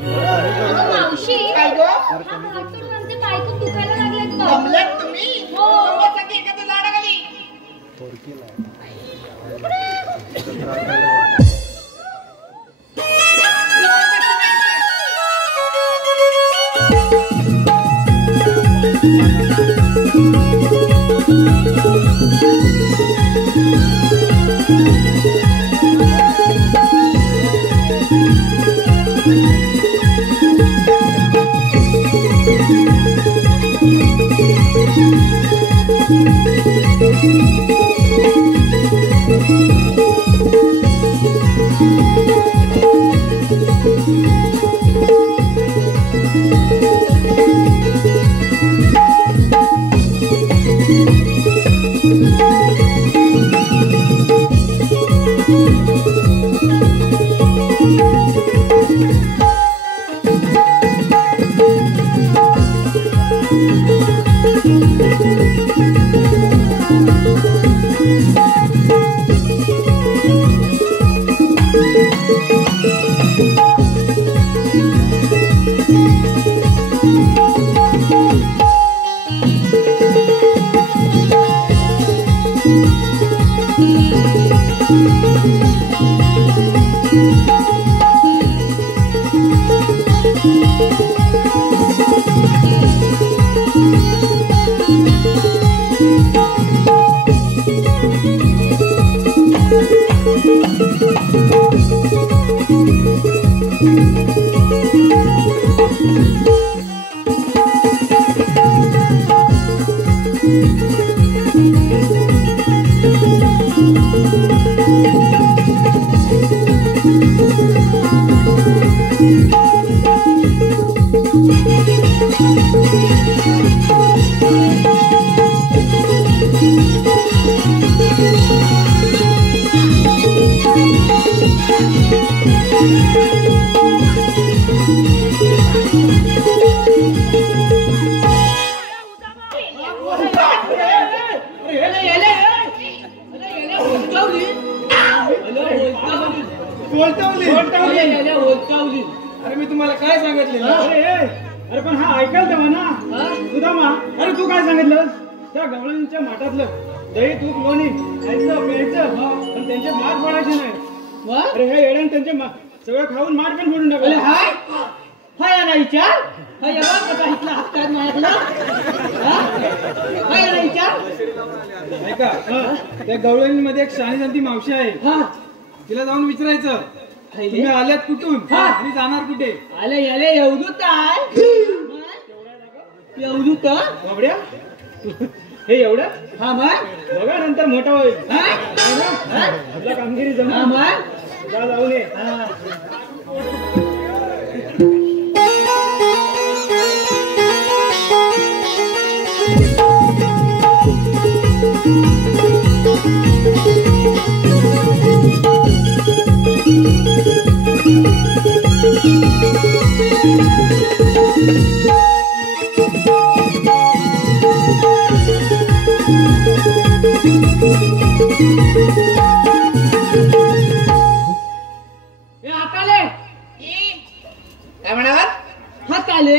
मावशी काय गं? हा हात सोडून आमचे बायको दुखायला लागलेत का जमल्यात तुम्ही हो. दोघांसाठी एकत्र लाडाखाली. सांगितलेलं अरे पण हा ऐकाल तेव्हा ना सुदामा. अरे तू काय सांगितलं त्या गवळ्यांच्या माठातलं दही तूप लोणी खायचं प्यायचं पण त्यांचे माठ फोडायचे नाही. अरे हे येड्यान त्यांचे सगळं खाऊन माठ पण फोडून टाकले. हाय हाय ना विचार हाय एवढा कसा इथला हात काय माझ्याकडला हाय ना विचार ऐका त्या गवळ्यांमध्ये एक शाणी जाणती मावशी आहे. तिला जाऊन विचारायचं तुम्ही आल्यात कुठून आणि जाणार कुठे. आले याले एवढूच काय एवढूच बाबड्या हे एवढं हा मग बघा नंतर मोठा होईल. हा आपला कामगिरी जमा मग जा जाऊन ये. काय म्हणाला हात आले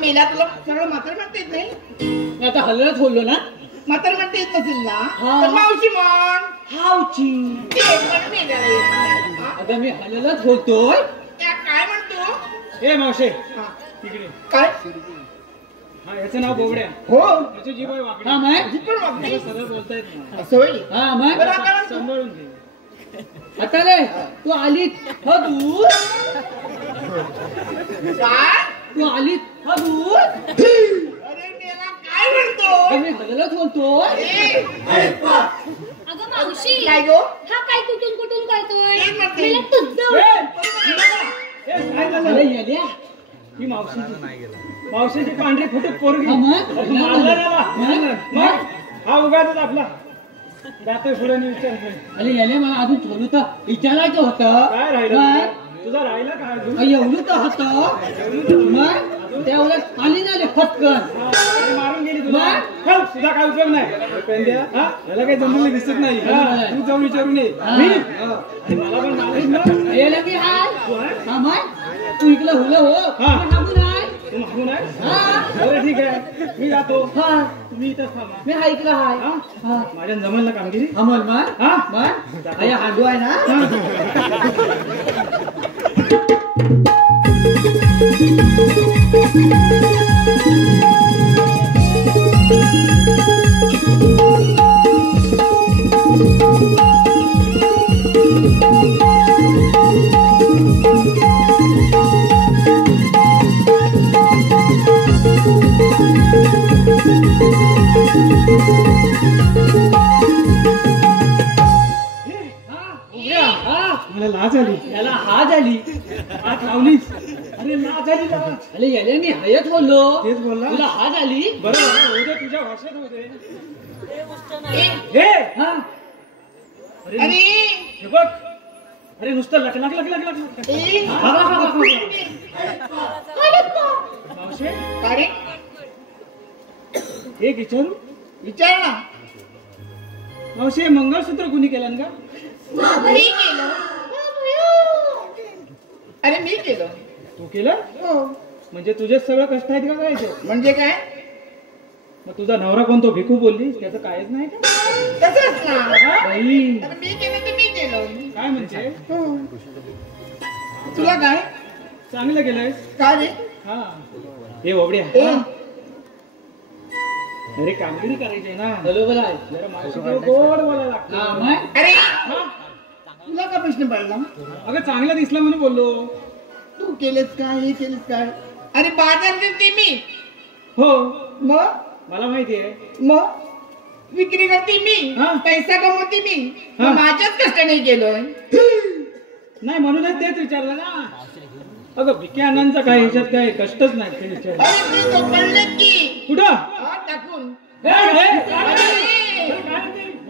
मेला तुला सगळं म्हातार म्हणता येत नाही. मी आता हलत बोललो ना म्हातार म्हणता येत नसेल ना तर मावशी म्हण हावची आता मी हलत बोलतोय काय म्हणतो. हे मावशे तिकडे काय हा याचं नाव बोबड्या. हो याची जीभ आहे वाकडी. हा मग सरळ बोलता येत नाही. असं होईल. हा मग सांभाळून घे. आता रे तू आलीत दूर तू आलीत दूर अरे मेला काय म्हणतो मी हलत बोलतो. अगं मावशी काय गो हा काय कुठून कुठून करतोय तेच म्हणते. मला तुझं काय झालं अरे येड्या. ही मावशीची पांढरी फुटे पोरगी हा मग? मारला त्याला. मग हा उगाच आपला जातोय पुढे विचारतोय. अरे याले मला अजून थोडं तर विचारायचं होतं. काय राहिलं तुझा राहिला काय अजून? एवढं तर होतं मग त्यावेळेस आली झाले फटकन मारून गेली तुला. चल तुझा काय उपयोग नाही. पेंड्या याला काही जमलेलं दिसत नाही. तू जाऊन विचारून ये. आणि मला पण मारायच ना. याला की हाय हा मग तू इकडे हुलं हो थांबून आहे तू मागून आहे. हा बरं ठीक आहे मी जातो. हा तुम्ही इथंच थांबा. मी हा इकडे हाय हा माझ्या जमल ना कामगिरी. अमोल मग हा मग अय्या हांडू आहे ना. मला लाज आली. याला हा झाली हात लावलीस. अरे लाज आली लाज. अरे याले मी हयत बोललो तेच बोलला. तुला हा झाली बरोबर होऊ दे तुझ्या भाषेत होऊ दे. हे हा अरे हे बघ. अरे नुसतं लक लक लक लक लक मावशे अरे एक विचारू. विचार ना. मावशे मंगळसूत्र कुणी केलं का. मी केलं. अरे मी केलं. तू केलं हो म्हणजे तुझे सगळं कष्ट आहेत का करायचे. म्हणजे काय मग तुझा नवरा कोणतो भिकू बोलली त्याचं कायच नाही का. तसंच ना. बाई अरे मी केलं तर मी केलं. काय म्हणते. तुला काय चांगलं केलंय. काय रे हा हे ओबड्या. ए, अरे कामगिरी करायची ना. बरोबर आहे. जरा मावशीकडे गोड बोलायला लागतं. हा, मग? अरे तुला का प्रश्न पडला. अगं चांगलं दिसलं म्हणून बोललो. तू केलेस काय हे केलेस काय. अरे बाजार करते मी. हो मग मला माहितीये. मग विक्री करते मी. हा. पैसा कमवते मी. हा. मग माझ्याच कष्टाने केलोय. नाही म्हणूनच तेच विचारलं ना. अगं भिके अण्णांचं काय ह्याच्यात काय कष्टच नाही ते विचारलं. अरे ते झोपडलेत की कुठं हा, टाकून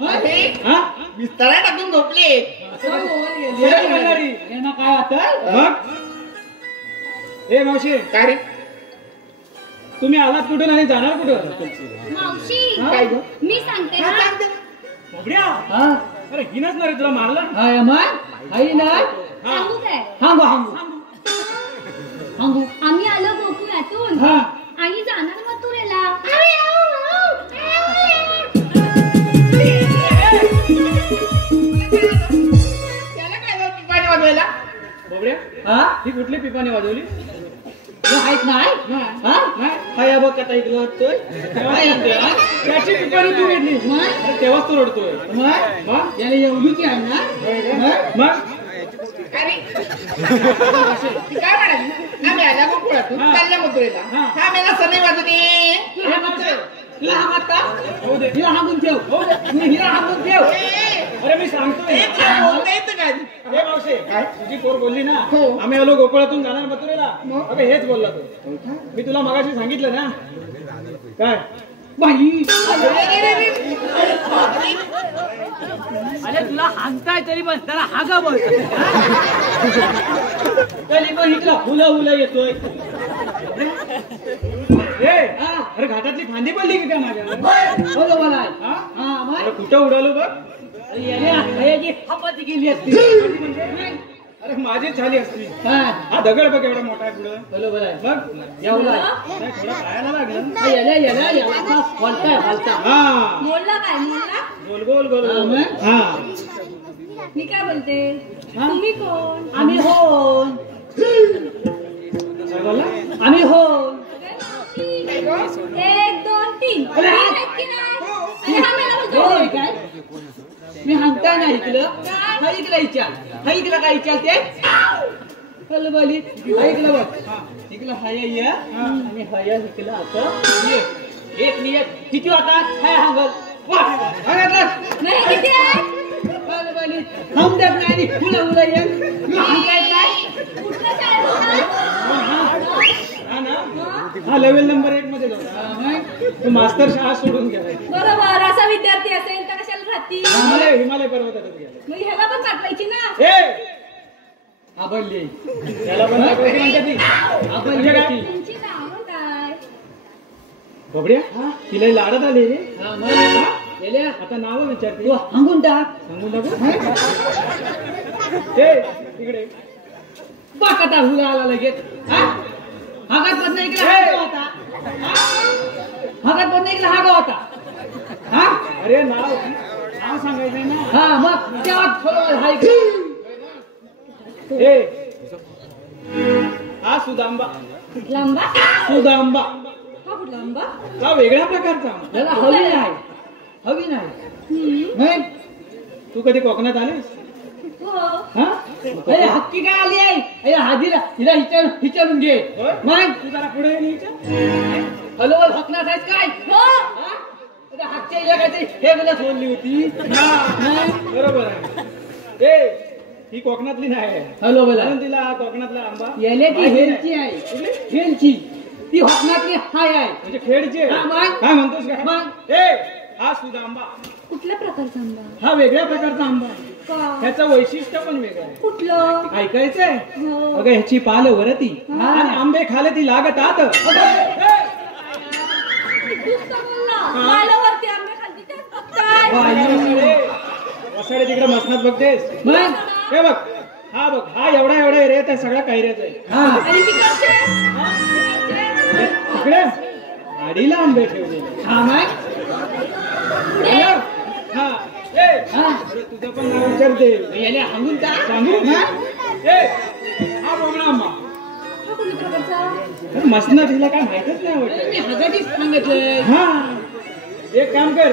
अरे, हा? बिस्तारा टाकून झोपले. काय आता मग. हे मावशी काय रे तुम्ही आलात कुठून आणि जाणार कुठं. मावशी काय ग मी सांगते हा, ना सांग ते. बोबड्या हा अरे ही नसणार आहे तुला मारलं. हाय मग आई ना सांगू काय हांगो हांगो हांगो आम्ही माहित नाही हा हा या बघ कथा ऐकलं वाटतोय त्याची पिपारी तू घेतली तेव्हाच तो रडतोय मग याला एवढीची आहे ना मग अरे ती काय म्हणाली आम्ही आल्या गोकुळातून चालल्या मथुरेला हा मेला सनई बाजूने हिला हात का हिला हागून ठेव हिला हागून ठेव अरे मी सांगतोय बोलता येतं काय हे मावशे तुझी पोर बोलली ना आम्ही आलो गोकुळातून जाणार मथुरेला अगं हेच बोलला तो मी तुला मगाशी सांगितलं ना काय बाई अरे तुला हागताय तरी पण त्याला हागा बोलतो तरी पण इथला हुला हुला येतोय अरे घाटातली फांदी पडली की काय माझ्या बोलो बोला अरे कुठं उडालो बघ हापाती गेली असती अरे माझीच झाली असती हा हा दगड बघ एवढा मोठा आहे पुढं बरोबर आहे मग एवढा नाही थोडा पायाला लागलं याला फलता हा मोडला काय मोडला गोल गोल गोल हा, मग? हा मी काय बोलते तुम्ही कोण आम्ही होन काय बोलला आम्ही होन 1 2 3 अरे हा. आहेत की नाही? आणि हा मेला बोलतो. होय काय मी हांगता नाही ऐकलं हा ऐकलं विचार हा ऐकलं काय विचार ते कळलं बोली ऐकलं बघ ऐकलं हाय या आणि हाया ऐकलं आता एक नियत किती होता हाय हांगल नाही किती आहे कळलं बोली थांब देत नाही हुला हुला ये कुठल्या शाळेत होता? हा ना हा लेवल नंबर 1 मध्ये होता तो मास्तर शाळा सोडून गेलाय बरोबर असा विद्यार्थी असेल तर कशाला राहती हिमालय पर्वतात गेला मग ह्याला पण पाठवायची ना आबडली त्याला पण दाखवायची म्हणते ती. म्हणजे काय तुमची नावं काय बबड्या तिला लाडत आले रे हा मग गेल्या आता नाव विचारते तू हांगून टाक सांगून टाकू हे तिकडे बाकाता हुला आला लगेच हा हागात पण नाही इकडे हागा होता हागात पण नाही इकडे हागा होता हा अरे नाव सांगायचंय ना हा मग तेव्हा थोडं हाय हे हा सुदांबा कुठला आंबा सुदांबा हा कुठला आंबा हा वेगळ्या प्रकारचा आंबा. त्याला हवी नाही मग तू कधी कोकणात आलीस हो हा अरे हक्की काय आली आहे अरे हाजीरा हिला विचारून घे होय? मग तू जरा पुढे ये नीच्या. हॅलो हकणार आहेस काय हो हा? अरे हातच्या इलाकाची हे मला बोलली होती हा, बरोबर आहे ए ही कोकणातली नाही हॅलो बोला म्हणून तिला कोकणातला आंबा याले ती माहिती हेलची नाही. आहे हेलची ती हकनातली हाय आहे म्हणजे खेडची आहे. हा, मग? काय म्हणतोस काय मग? ए हा सुदांबा कुठल्या प्रकारचा आंबा हा वेगळ्या प्रकारचा आंबा आहे. का ह्याचं वैशिष्ट्य पण वेगळं आहे कुठलं ऐकायचंय हो अगं ह्याची पाल वरती हा. आणि आंबे खाले ती लागतात दुसरा बोलला मालावरती आंबे खाल्ली त्याच बघताय वसाडे तिकडे मसनात बघतेस मग हे बघ हा बघ हा एवढा आहे रे त्या सगळ्या कैऱ्याच आहे हा आणि तिकडचे तिकडे आडीला आंबे ठेवलेले हा मग हा ए हा अरे तुझं पण नाव विचारते याले हांगून टाक सांगू मग? ए हा बोगळा आंबा हा कुठल्या प्रकारचा अरे मसनात हिला काय माहितच नाही अरे मी वाटत हागाचीच सांगितलंय हा एक काम कर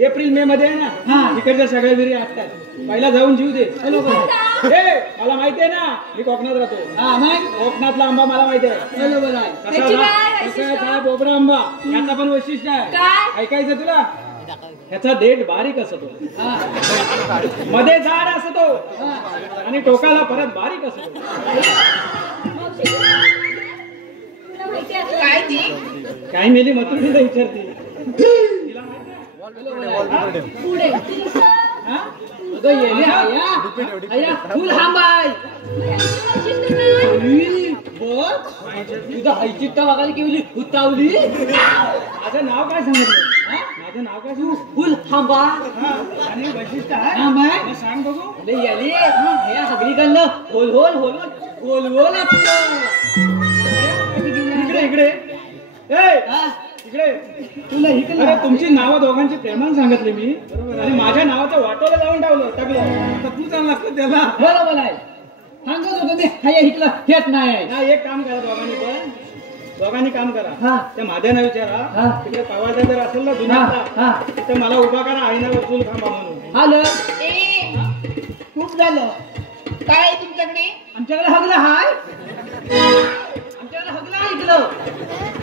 एप्रिल मे मध्ये आहे ना हा. इकडच्या सगळ्या विहिरी असतात पहिला जाऊन जीव दे हॅलो बोला ए मला माहिती आहे ना मी कोकणात राहतो हा मग कोकणातला आंबा मला माहिती आहे हॅलो बोला त्याची काय वैशिष्ट्य? कसा बोबडा आंबा याचा पण वैशिष्ट्य आहे काय? ऐकायचं तुला ह्याचा देठ बारीक असतो हा मध्ये जाड असतो हा आणि टोकाला परत बारीक असतो मावशी, तुला माहिती आहे का? काय ती काय मेली मथुरीला विचारते पुढे तुमचं हा? अगं येले आया फुल हांबाय वैशिष्ट्य काय? बोल तुझा हायचित्त वागायला केली उतावली माझं नाव काय सांगितलं हा? माझं नाव काय सांगितलं फुल हांबा हा, आणि वैशिष्ट्य आहे हा मग मग सांग बघू अरे याले या सगळीकडनं होल होल होल होल होल इकडे इकडे ए इकडे तुला हिकल अरे तुमची नावं दोघांची प्रेमाने सांगितली मी आणि माझ्या नावाचं वाटोला लावून टावलं टाकलं तर तू चांगला असतं त्याला बरोबर आहे सांगत होतो मी हाय इकडं घेत नाही ना एक काम करा दोघांनी काम करा हा. त्या माझ्याना हा. विचारा तिकडे पवायचा जर असेल ना जुन्यातला तिथे मला उभा करा आईनावर चूल खांबा म्हणून. आलं ए खूप झालं. काय आहे तुमच्याकडे? आमच्याकडे हगला हाय आमच्याकडे हगला ऐकलं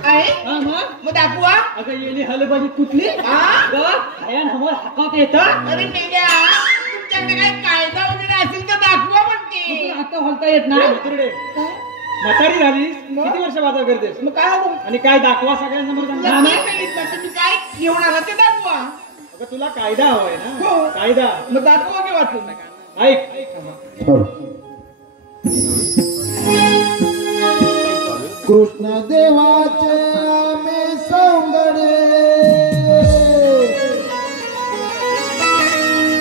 आहे हा मग मग दाखवा. अगं येली हलबाजी कुठली हा? हयान हमर हातात येतं अरे मेल्या तुमच्याकडे काय कायदा वगैरे असेल तर दाखवा म्हणते. आता बोलता येत नाही म्हातारी म्हातारी झालीस किती वर्ष बाजार करतेस मग काय होतं? आणि काय दाखवा सगळ्यांसमोर तुला सांगा. काय सांगितलं? तुम्ही काय घेऊन आला ते दाखवा. अगं तुला कायदा हवाय ना हो. कायदा मग दाखवा की वाचून. ऐक कृष्ण देवाचे आम्ही सौंदर्य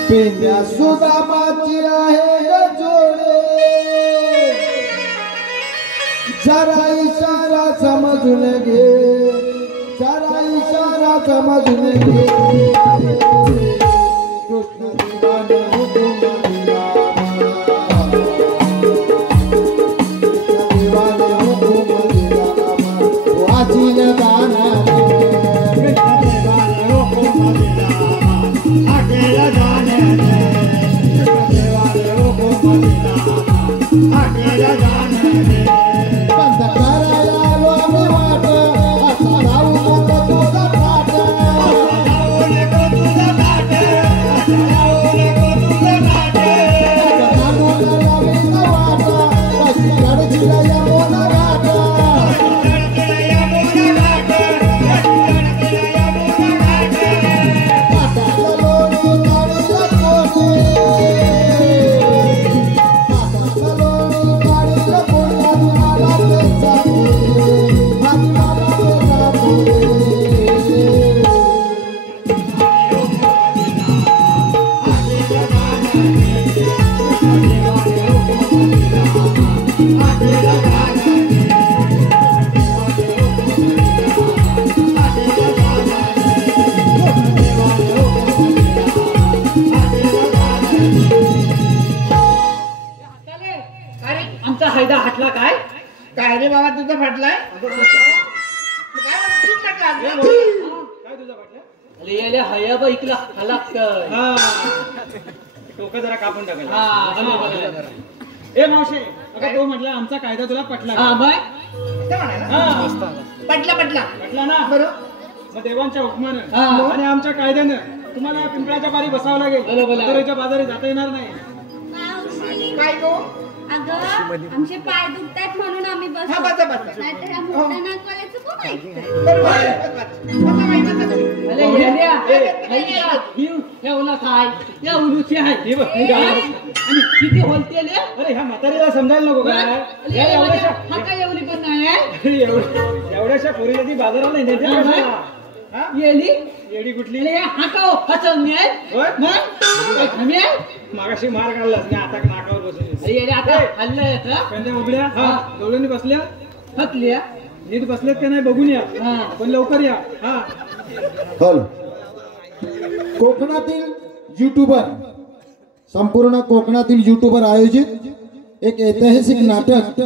पेंड्या सुदामाची आहे ग जोडे जरा इशारा समजून घे जरा इशारा समजून घे कृष्ण देवाने हुकूम दिला देवाने हुकूम दिला वाचीन गाण्याने कृष्ण देवाने हुकूम दिला अकेला जाण्याने कृष्ण देवाने हुकूम दिला अकेला जाण्याने बंद करायला आलो आम्ही वाट असा राहू नको तुझा पाठ असा राहू नको तुझा पाठ असा राहू नको तुझा पाठ कानून लावी न वाट कशी गडची यमुना घाट अरे आमचा हायदा हटला काय काय रे बाबा तुझा फाटलाय? काय म्हणतो? तू फाटला? काय तुझा वाटलं अरे याले हया बा इकला हलाकतय डोकं जरा कापून टाकायला हा ए मावशे अगं तो म्हटला आमचा कायदा तुला पटला हा बाय असं म्हणाला? हा. पटला पटला. पटला ना बरं मग देवांच्या हुकमानं हा. आणि आमच्या कायद्यानं तुम्हाला पिंपळाच्या पारी बसावं लागेल बरोबर. मथुरेच्या बाजारी जाता येणार नाही. मावशी काय गो? अगं आमचे पाय दुखतात म्हणून आम्ही हा बसतो बसा बसा. नाहीतर ह्या मोठ्या नाकवाल्याचं कोण ऐकतंय बरोबर आहे, बस, बस. बसा बाई, बसा तुम्ही. अरे येड्या, ऐकला, हिव ठेवला काय या उलूची आहे हे बघ. आणि किती होलते ले अरे ह्या म्हातारीला समजायला नको काय या एवढ्याशा हा काय एवढी पण नाही आहे? एवढ्याशा पोरीला ती बाजाराला नाही नेते हा, कशाला? हा? येली येडी कुठली अरे हाकाव हसवणी आहे होय? मग थांबे मागाशी मार काढलास नाही आता नाकावर बसून अरे येडे आता हल्लं येतं कंद्या उघड्या हा डोळ्यांनी बसल्या हकल्या नीट बसलेत का नाही बघून या हा. पण लवकर या हा हॅलो कोकणातील युट्यूबर संपूर्ण कोकणातील युट्यूबर आयोजित एक ऐतिहासिक नाटक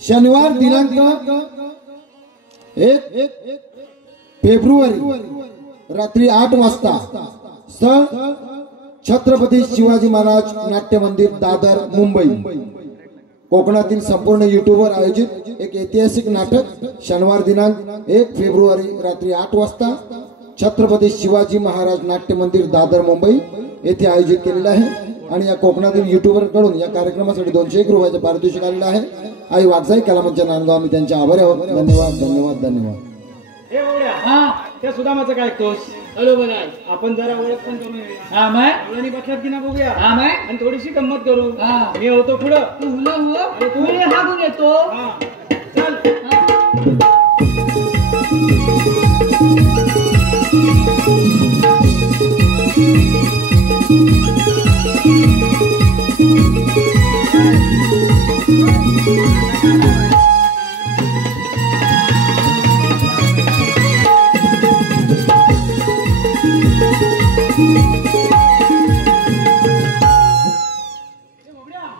शनिवार दिनांक 1 फेब्रुवारी रात्री 8 वाजता स्थळ छत्रपती शिवाजी महाराज नाट्य मंदिर दादर मुंबई कोकणातील संपूर्ण युट्यूबर आयोजित एक ऐतिहासिक नाटक शनिवार दिनांक 1 फेब्रुवारी रात्री 8 वाजता छत्रपती शिवाजी महाराज नाट्य मंदिर दादर मुंबई येथे आयोजित केलेलं आहे आणि या कोकणातील युट्यूबर कडून या कार्यक्रमासाठी 201 रुपयाचं पारितोषिक आलेलं आहे. आई वाघजाई कलामंच नांदगाव आम्ही त्यांचे आभारी आहोत. धन्यवाद धन्यवाद धन्यवाद. हे बघूया हा त्या सुदामाचं काय ऐकतोस बरोबर आहे आपण जरा ओळख पण करून येऊया हा माय मुलांनी बसल्यात की ना बघूया हा माय आणि थोडीशी गंमत करू हा. मी होतो पुढं तू हुलं हो अरे तू- तू हागून येतो हा चल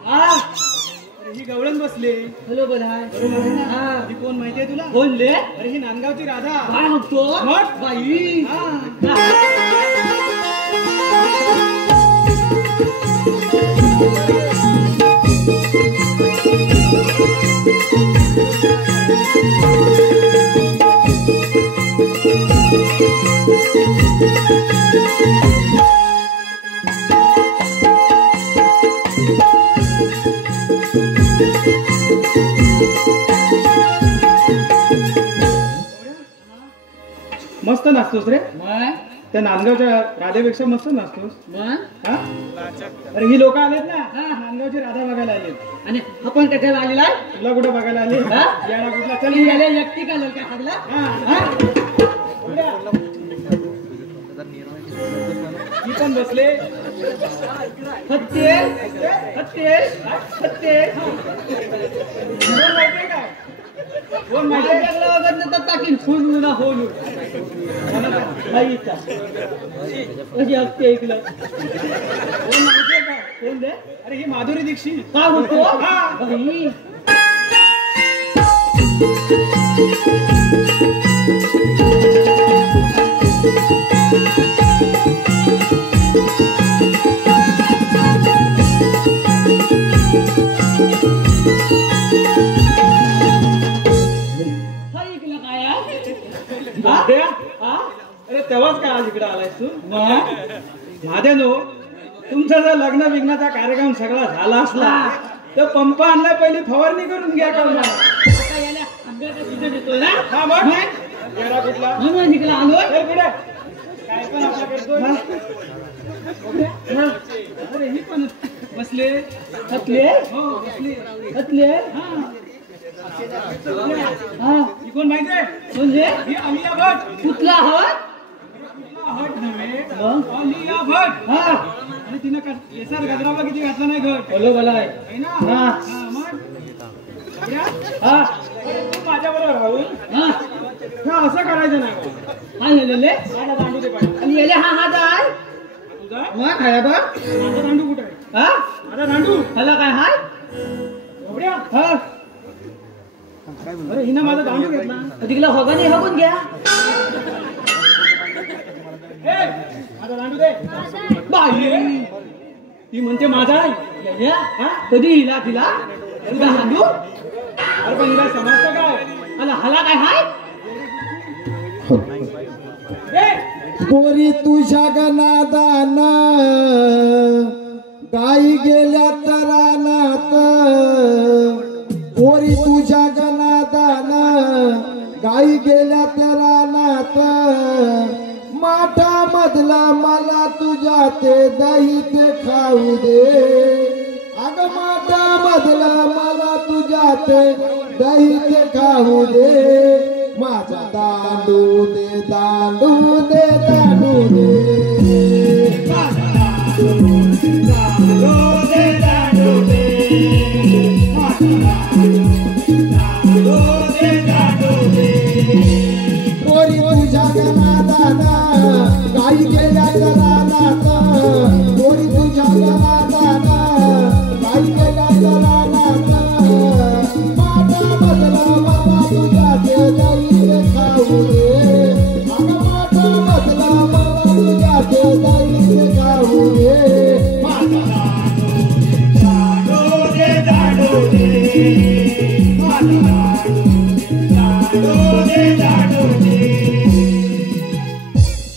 हा ना बोलले अरे ही नांदगावची राधा काय म्हणतो मग? बाई हा. मस्त नाचतोस रे मग त्या नांदगावच्या राधेपेक्षा मस्त नाचतोस मग हा अरे ही लोक आलेत ना नांदगावची राधा बघायला आलेत आणि आपण कशाला आलेला आहे तुला कुठं बघायला आले हा? याला कुठला चल चल गेले एकटी का काय हागला हा. ही पण बसले हत्ते हत्ते हत्ते कोण माहितीये काय कोण माहितीये माझ्याकडे वगैरे तर टाकीन फोन ना होऊन बाईचा कशी हत्ते ऐकलं कोण माहितीये काय कोण दे अरे ही माधुरी दीक्षित काय म्हणतो हा. बाई ऐकलं काय बापड्या? हा अरे तेव्हाच काय आज इकडे आलायस तू मग महादेनो तुमचा जर लग्न विघ्नाचा कार्यक्रम सगळा झाला असला तर पंप आणलाय पहिली फवारणी करून घ्या का आता याला आंब्याचा सीजन येतोय ना हा मग येडा कुठला म्हणून इकडे आलोय चल पुढे काय पण आपला करतोय अरे ही पण बसले हतले हो बसली हतले हा ही कोण माहितीये म्हणजे ही अलिया भट कुठला हवा कुठला हट नव्हे मग? अलिया भट हा आणि तिनं केसर गजराला किती घातला नाही घट बोलो बोला आहे है ना हा. हा मग बापड्या, हा तू माझ्या बरोबर राहून हा हा असं करायचं नाही बा. हा नेलेले माझा दांडू दे पाहिजे आणि याले हा हा जाय तुझा मग खाया बा माझा दांडू कुठे आहे हा माझा दांडू ह्याला काय हाय बापड्या, हा अरे हिनं माझा दांडू घेतला तिकडला होगा नाही हगून घ्या ए, माझा दांडू दे बाई ती म्हणते माझा आहे याले, हा? कधी हिला तिला तुला हांडू अरे पण हिला समजतं काय आणि हाला काय हाय ए, पोरी तुझ्या गनादान गाई गेल्या तर रानात पोरी तुझ्या गनादान गाई गेल्या तर रानात माठा मधला मला तुझ्या ते दही ते खाऊ दे अग माठा मधला मला तुझ्या ते दही ते खाऊ दे माझा दांडू दे दांडू दे दांडू दे पोरी तुझ्या गनादाना गाई गेल्या गनादात पोरी तुझ्या गनादाना गाई गेल्या गनादात माझा बदला मला तुझ्या ते दही ते खाऊ दे अगं माझा बदला मला तुझ्या ते दही ते खाऊ दे माझा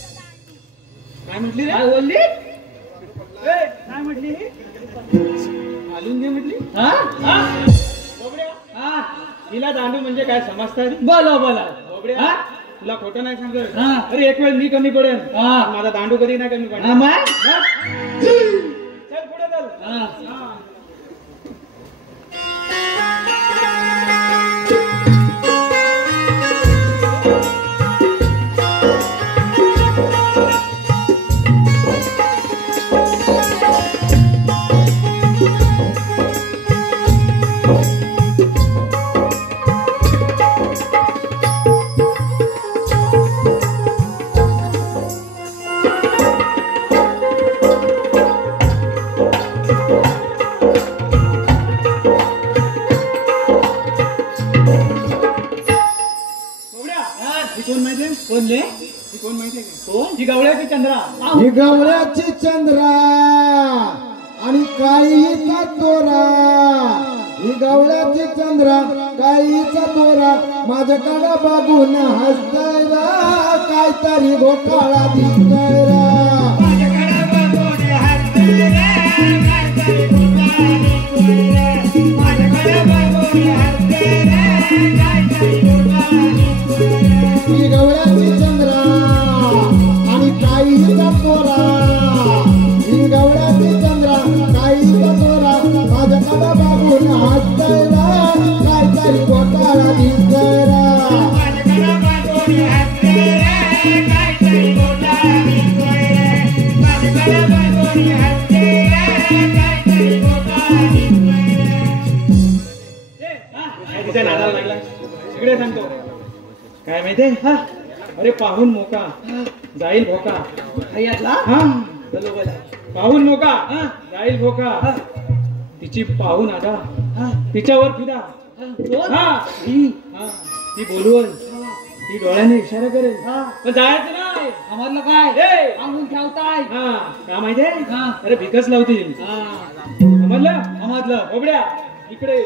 काय म्हटली रे काय बोलली ए, काय म्हटली घालून घे म्हटली हा हा? बोबड्या, हा हिला दांडू म्हणजे काय समजतात बोलो बोला बोबड्या, हा? तुला खोटं नाही सांगत हा. अरे एक वेळ मी कमी पडेल हा. माझा दांडू कधी नाही कमी हा पडेल मग हा? चल पुढे चल हा हा. ही कोण माहितीये? कोणले ही कोण माहितीये का? कोण ही गवळ्याची चंद्रा. ही गवळ्याची चंद्रा आणि काहीचा तोरा. ही गवळ्याची चंद्रा काहीचा तोरा माझ्याकडे बघून हसतायला काहीतरी घोटाळा दिसतायला. ही गवळ्याची चंद्रा आणि काहीचा तोरा. ही गवळ्याची चंद्रा काहीचा तोरा माझ्याकडे बघून हसतायला काहीतरी घोटाळा दिसतायला. काय तिच्या नादाला लागला? इकडे सांगतो काय माहितीये? अरे पाहून मोका जाईल भोका. हयातला हा बरोबर आहे. पाहून मोका जाईल भोका. तिची पाहून आदा तिच्यावर फिदा. कोण हा हा, ती बोलवल ती डोळ्याने इशारा करेल पण जायचं नाही. आम्हाला काय ए! सांगून ठेवताय. हा का माहितीये? हा. अरे भिकच लावतील. समजलं? समजलं. ओबड्या इकडे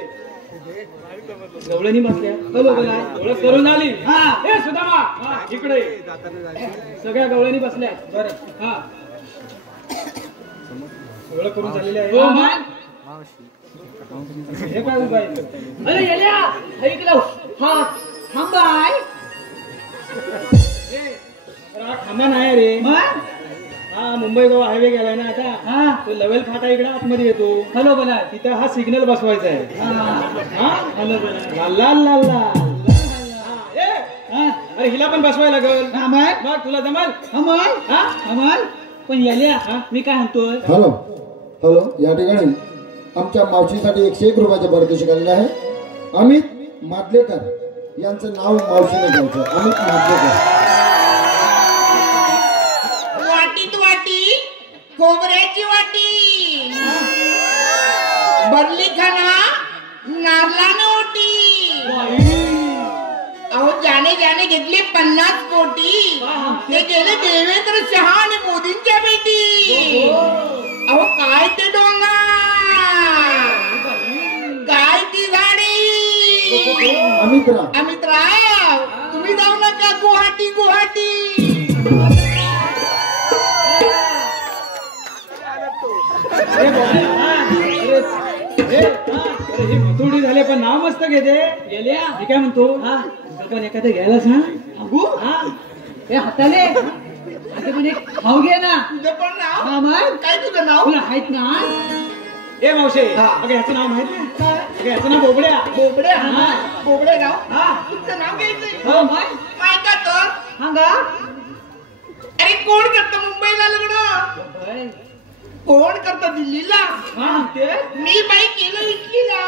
गवळणी बसल्या. बरोबर आहे. ओळख करून झाली. हा. ए सुदामा इकडे सगळ्या गवळणी बसल्या. बरं हा ओळख करून झालेली आहे. हो मग. हे काय उभा आहे? अरे येल्या ऐकलं हा थांबाय. अरे हा खांबा नाही रे. मग हा मुंबई गोवा हायवे गेलाय ना आता. हा तो लेवल फाटा इकडे आतमध्ये येतो. हॅलो बोला. तिथं हा सिग्नल बसवायचा आहे. हा हा हॅलो बोला. लाल लाल लाल लाल. हा, ए! हा अरे हिला पण बसवायला लागल. हा मग मग तुला जमल? अमल हा अमल पण येल्या मी काय म्हणतोय. हॅलो हॅलो या ठिकाणी आमच्या मावशीसाठी 101 रुपयाचे पारितोषिक आलेले आहे. अमित मादलेकर यांचं नाव मावशीने घ्यायचं. अमित मादलेकर. वाटीत वाटी खोबऱ्याची वाटी बरली खाना नारळानं ओटी. अहो ज्याने घेतले 50 कोटी ते गेले देवेंद्र शहा आणि मोदींच्या भेटी. अहो काय ते डोंगर काय ती गाडी. अमितराव तुम्ही जाऊ नका गुवाहाटी गुवाहाटी. अरे ही मथुरडी झाले पण नाव मस्त घेते. येल्या मी काय म्हणतो हा पण एखादं घ्यायला सांग. अगो हा हे हाताले आता म्हणजे खाऊ घे ना. तुझं पण नाव हा मग काय तुझं नाव. तुला आहेत ना. ए मावशे हा. अगं ह्याचं नाव माहित नाही. अगं ह्याचं नाव बोबड्या. बोबडे हा. बोबडे नाव. हा तुमचं नाव घ्यायचंय. हो मग काय का तर सांगा. अरे कोण करतं मुंबईला लग्न. कोण करतं दिल्लीला. हा ते मी बाई केलं इटलीला.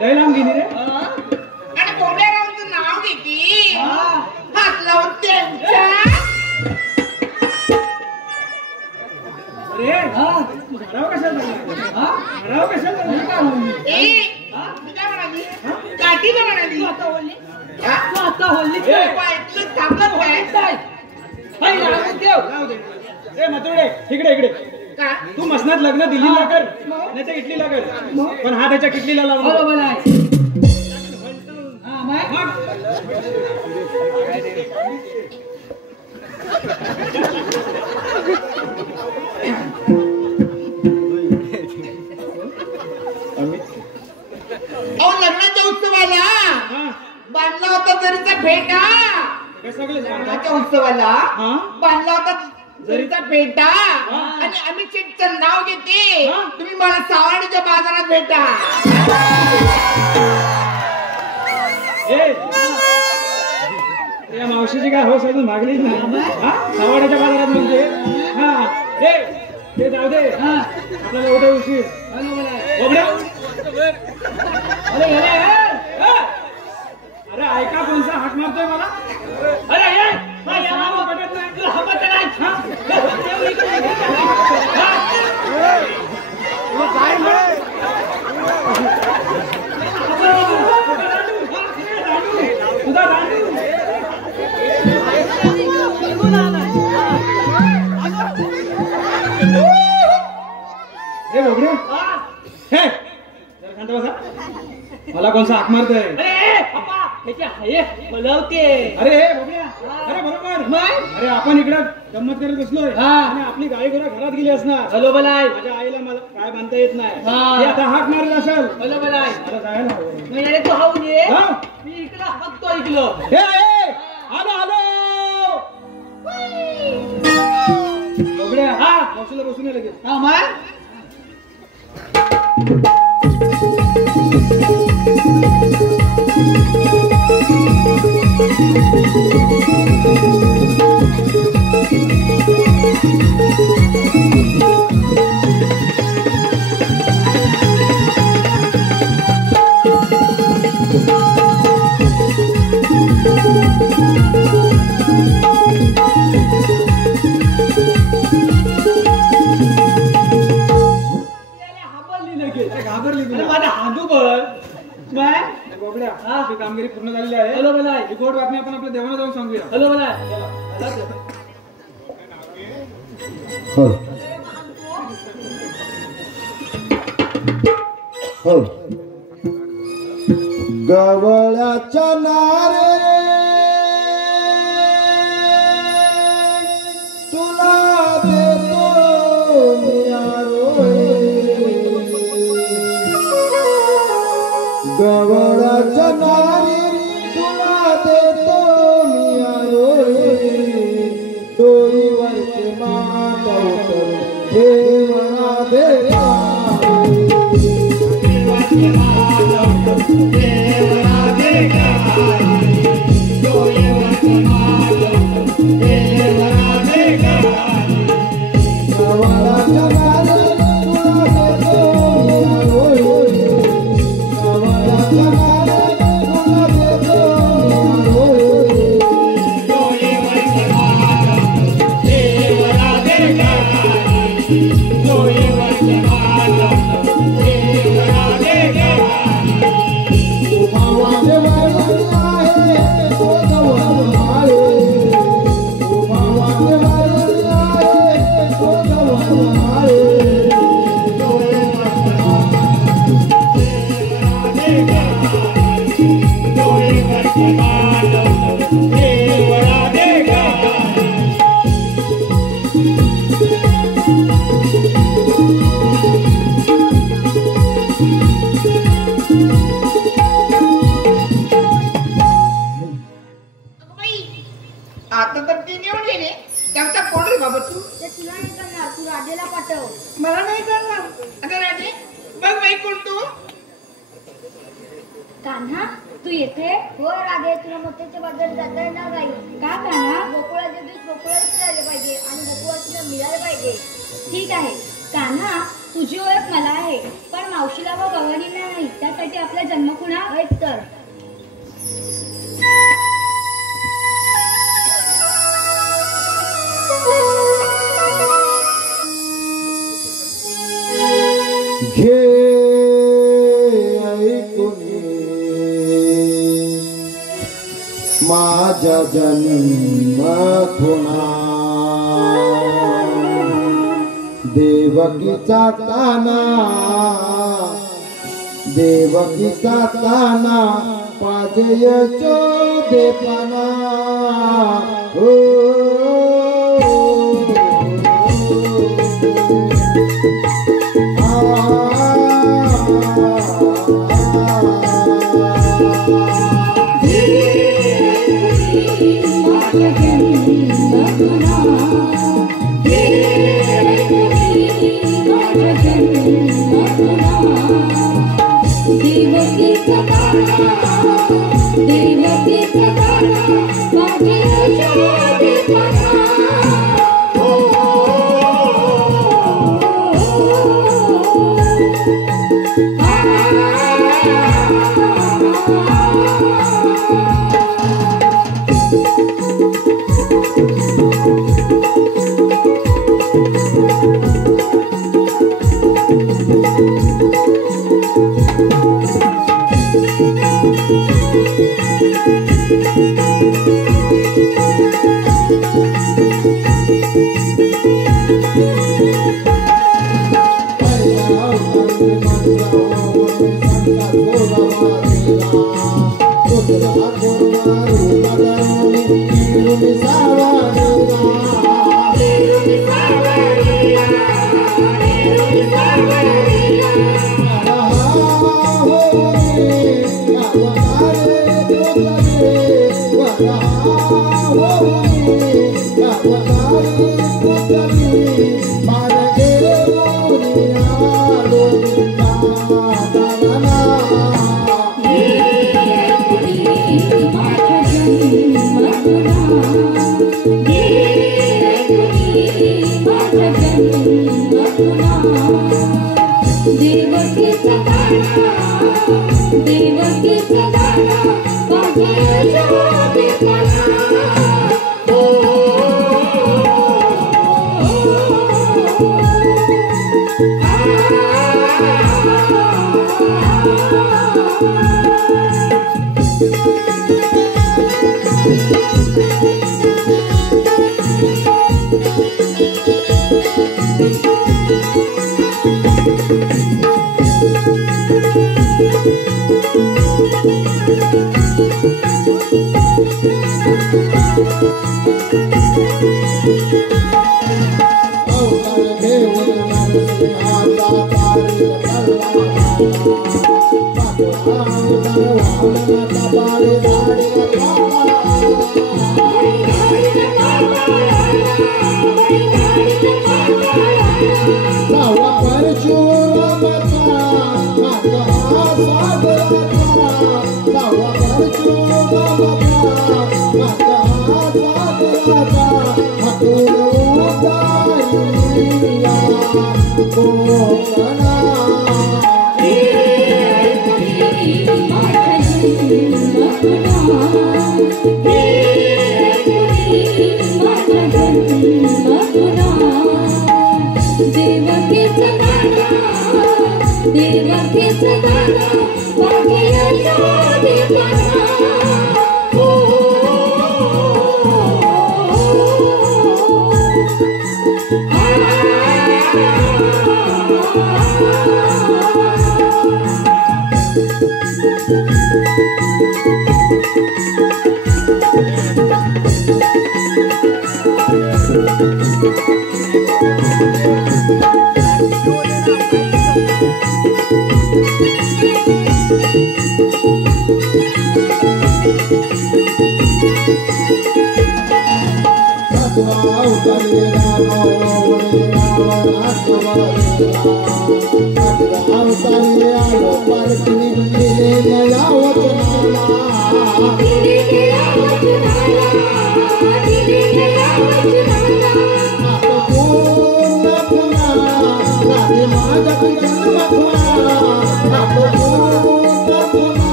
लय लांब गेली रे. आणि बोबड्यारावांचं नाव घेते. हात लावून त्यांच्या. अरे म्हणावं कशाला लागला? म्हणावं कशाला लागला? ए मी काय म्हणाली काठीला म्हणाली. हा? आता होल्ली ए, बाईतलं थांबलं काय. जाऊ दे. ए मथुरडे इकडे इकडे. का तू मसनात लग्न दिल्लीला कर नाही तर इटलीला कर पण हा त्याच्या किटलीला लावून दे. बरोबर आहे. हा मग अहो लग्नाच्या उत्सवाला हा बांधला होता जरीचा फेटा. हे सगळे सांगा. लग्नाच्या उत्सवाला हा? बांधला होता जरीचा फेटा. हा. आणि अमित शेठचं नाव घेते. हा? तुम्ही मला सावडीच्या बाजारात भेटा. ए या मावशीची काय हौस अजून भागलीच नाही. हा सावड्याच्या बाजारात म्हणजे हा ए ते जाऊ दे. हा आपल्याला उद्या उशीर. बरोबर आहे. बोबड्या. अरे अरे अरे ऐका कोणचा हाक मारतोय मला. अरे ये काय या नावावर पटत नाही. तुला हवं तर नाही. हा? काय तुझा दांडू मला कोणसा हाक मारतोय? अरे बाबा ह्याची हाय बोलवते. अरे हे बबड्या, अरे बरोबर. मग अरे आपण इकडे गंमत करत बसलोय हा. आणि आपली गाई गुरा घरात गेली असणार. हॅलो बलाय. माझ्या आईला मला काय बांधता येत नाही. हा. ती आता हाक मारत असेल. हॅलो बलाय. मला जायला हवं. मग यारे तू हाऊन ये. हा? मी इकडं हाकतो इकडं. हे, हे, आलो आलो. बबड्या, हा. मावशीला बसून ये लगेच. हा मग घाबरली अरे तुला. माझा हातू बघ. मग बबड्या, हा. ती कामगिरी पूर्ण झालेली आहे. हॅलो बलाय. ही गोड बातमी आपण आपल्या देवाला जाऊन सांगूया. हॅलो बलाय. हो हो गवळ्याच्या नारे तुला देतो गवळ्याच्या नारे तुला देतो डोईवरचे माटवतर देवरा देवा आता तर ती निवड गेली. त्यांचा कोण रे बाबा तू? ते तुला नाही करणार, तू राधेला पाठव. मला नाही कळणार. आता राजे बघ बाई कोण तू? कान्हा तू येथे? हो राधे, तुला मोत्याच्या बाजारात जाता येणार नाही. का कान्हा? गोकुळाच्या दिवस गोकुळात राहिले पाहिजे आणि गोकुळात तुला मिळाले पाहिजे. ठीक आहे कान्हा, तुझी ओळख मला आहे पण मावशीला व गवारीला नाही. त्यासाठी आपला जन्म कुणा आहेत तर घे ऐकुनी माझ्या जन्म खुणा देवकीचा ताना पाजय चोदेपणा हो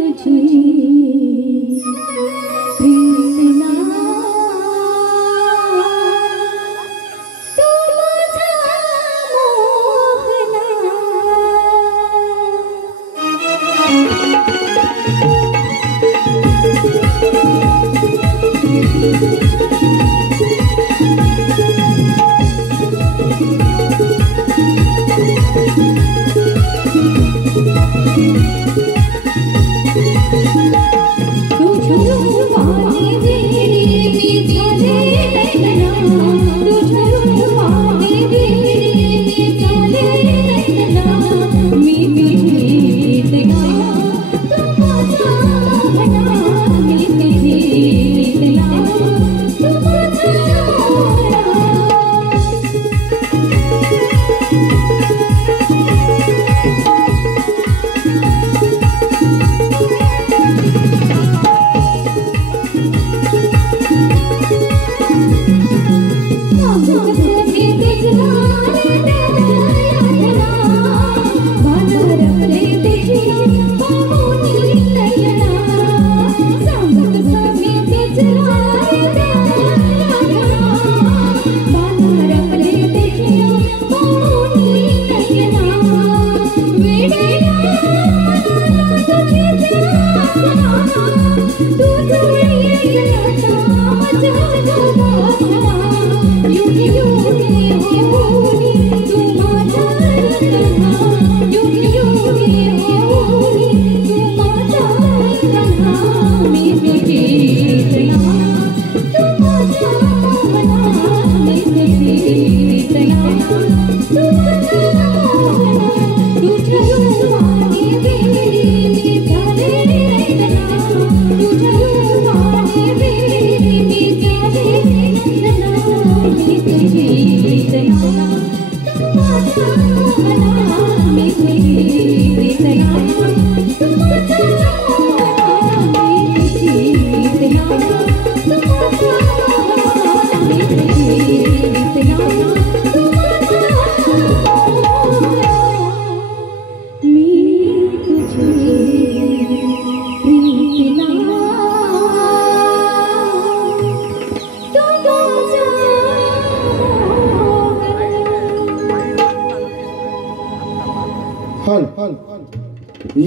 तुझी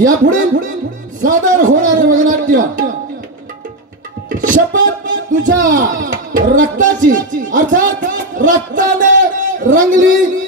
यापुढे सादर होणारे वगनाट्य शपथ तुझ्या रक्ताची अर्थात रक्ताने रंगली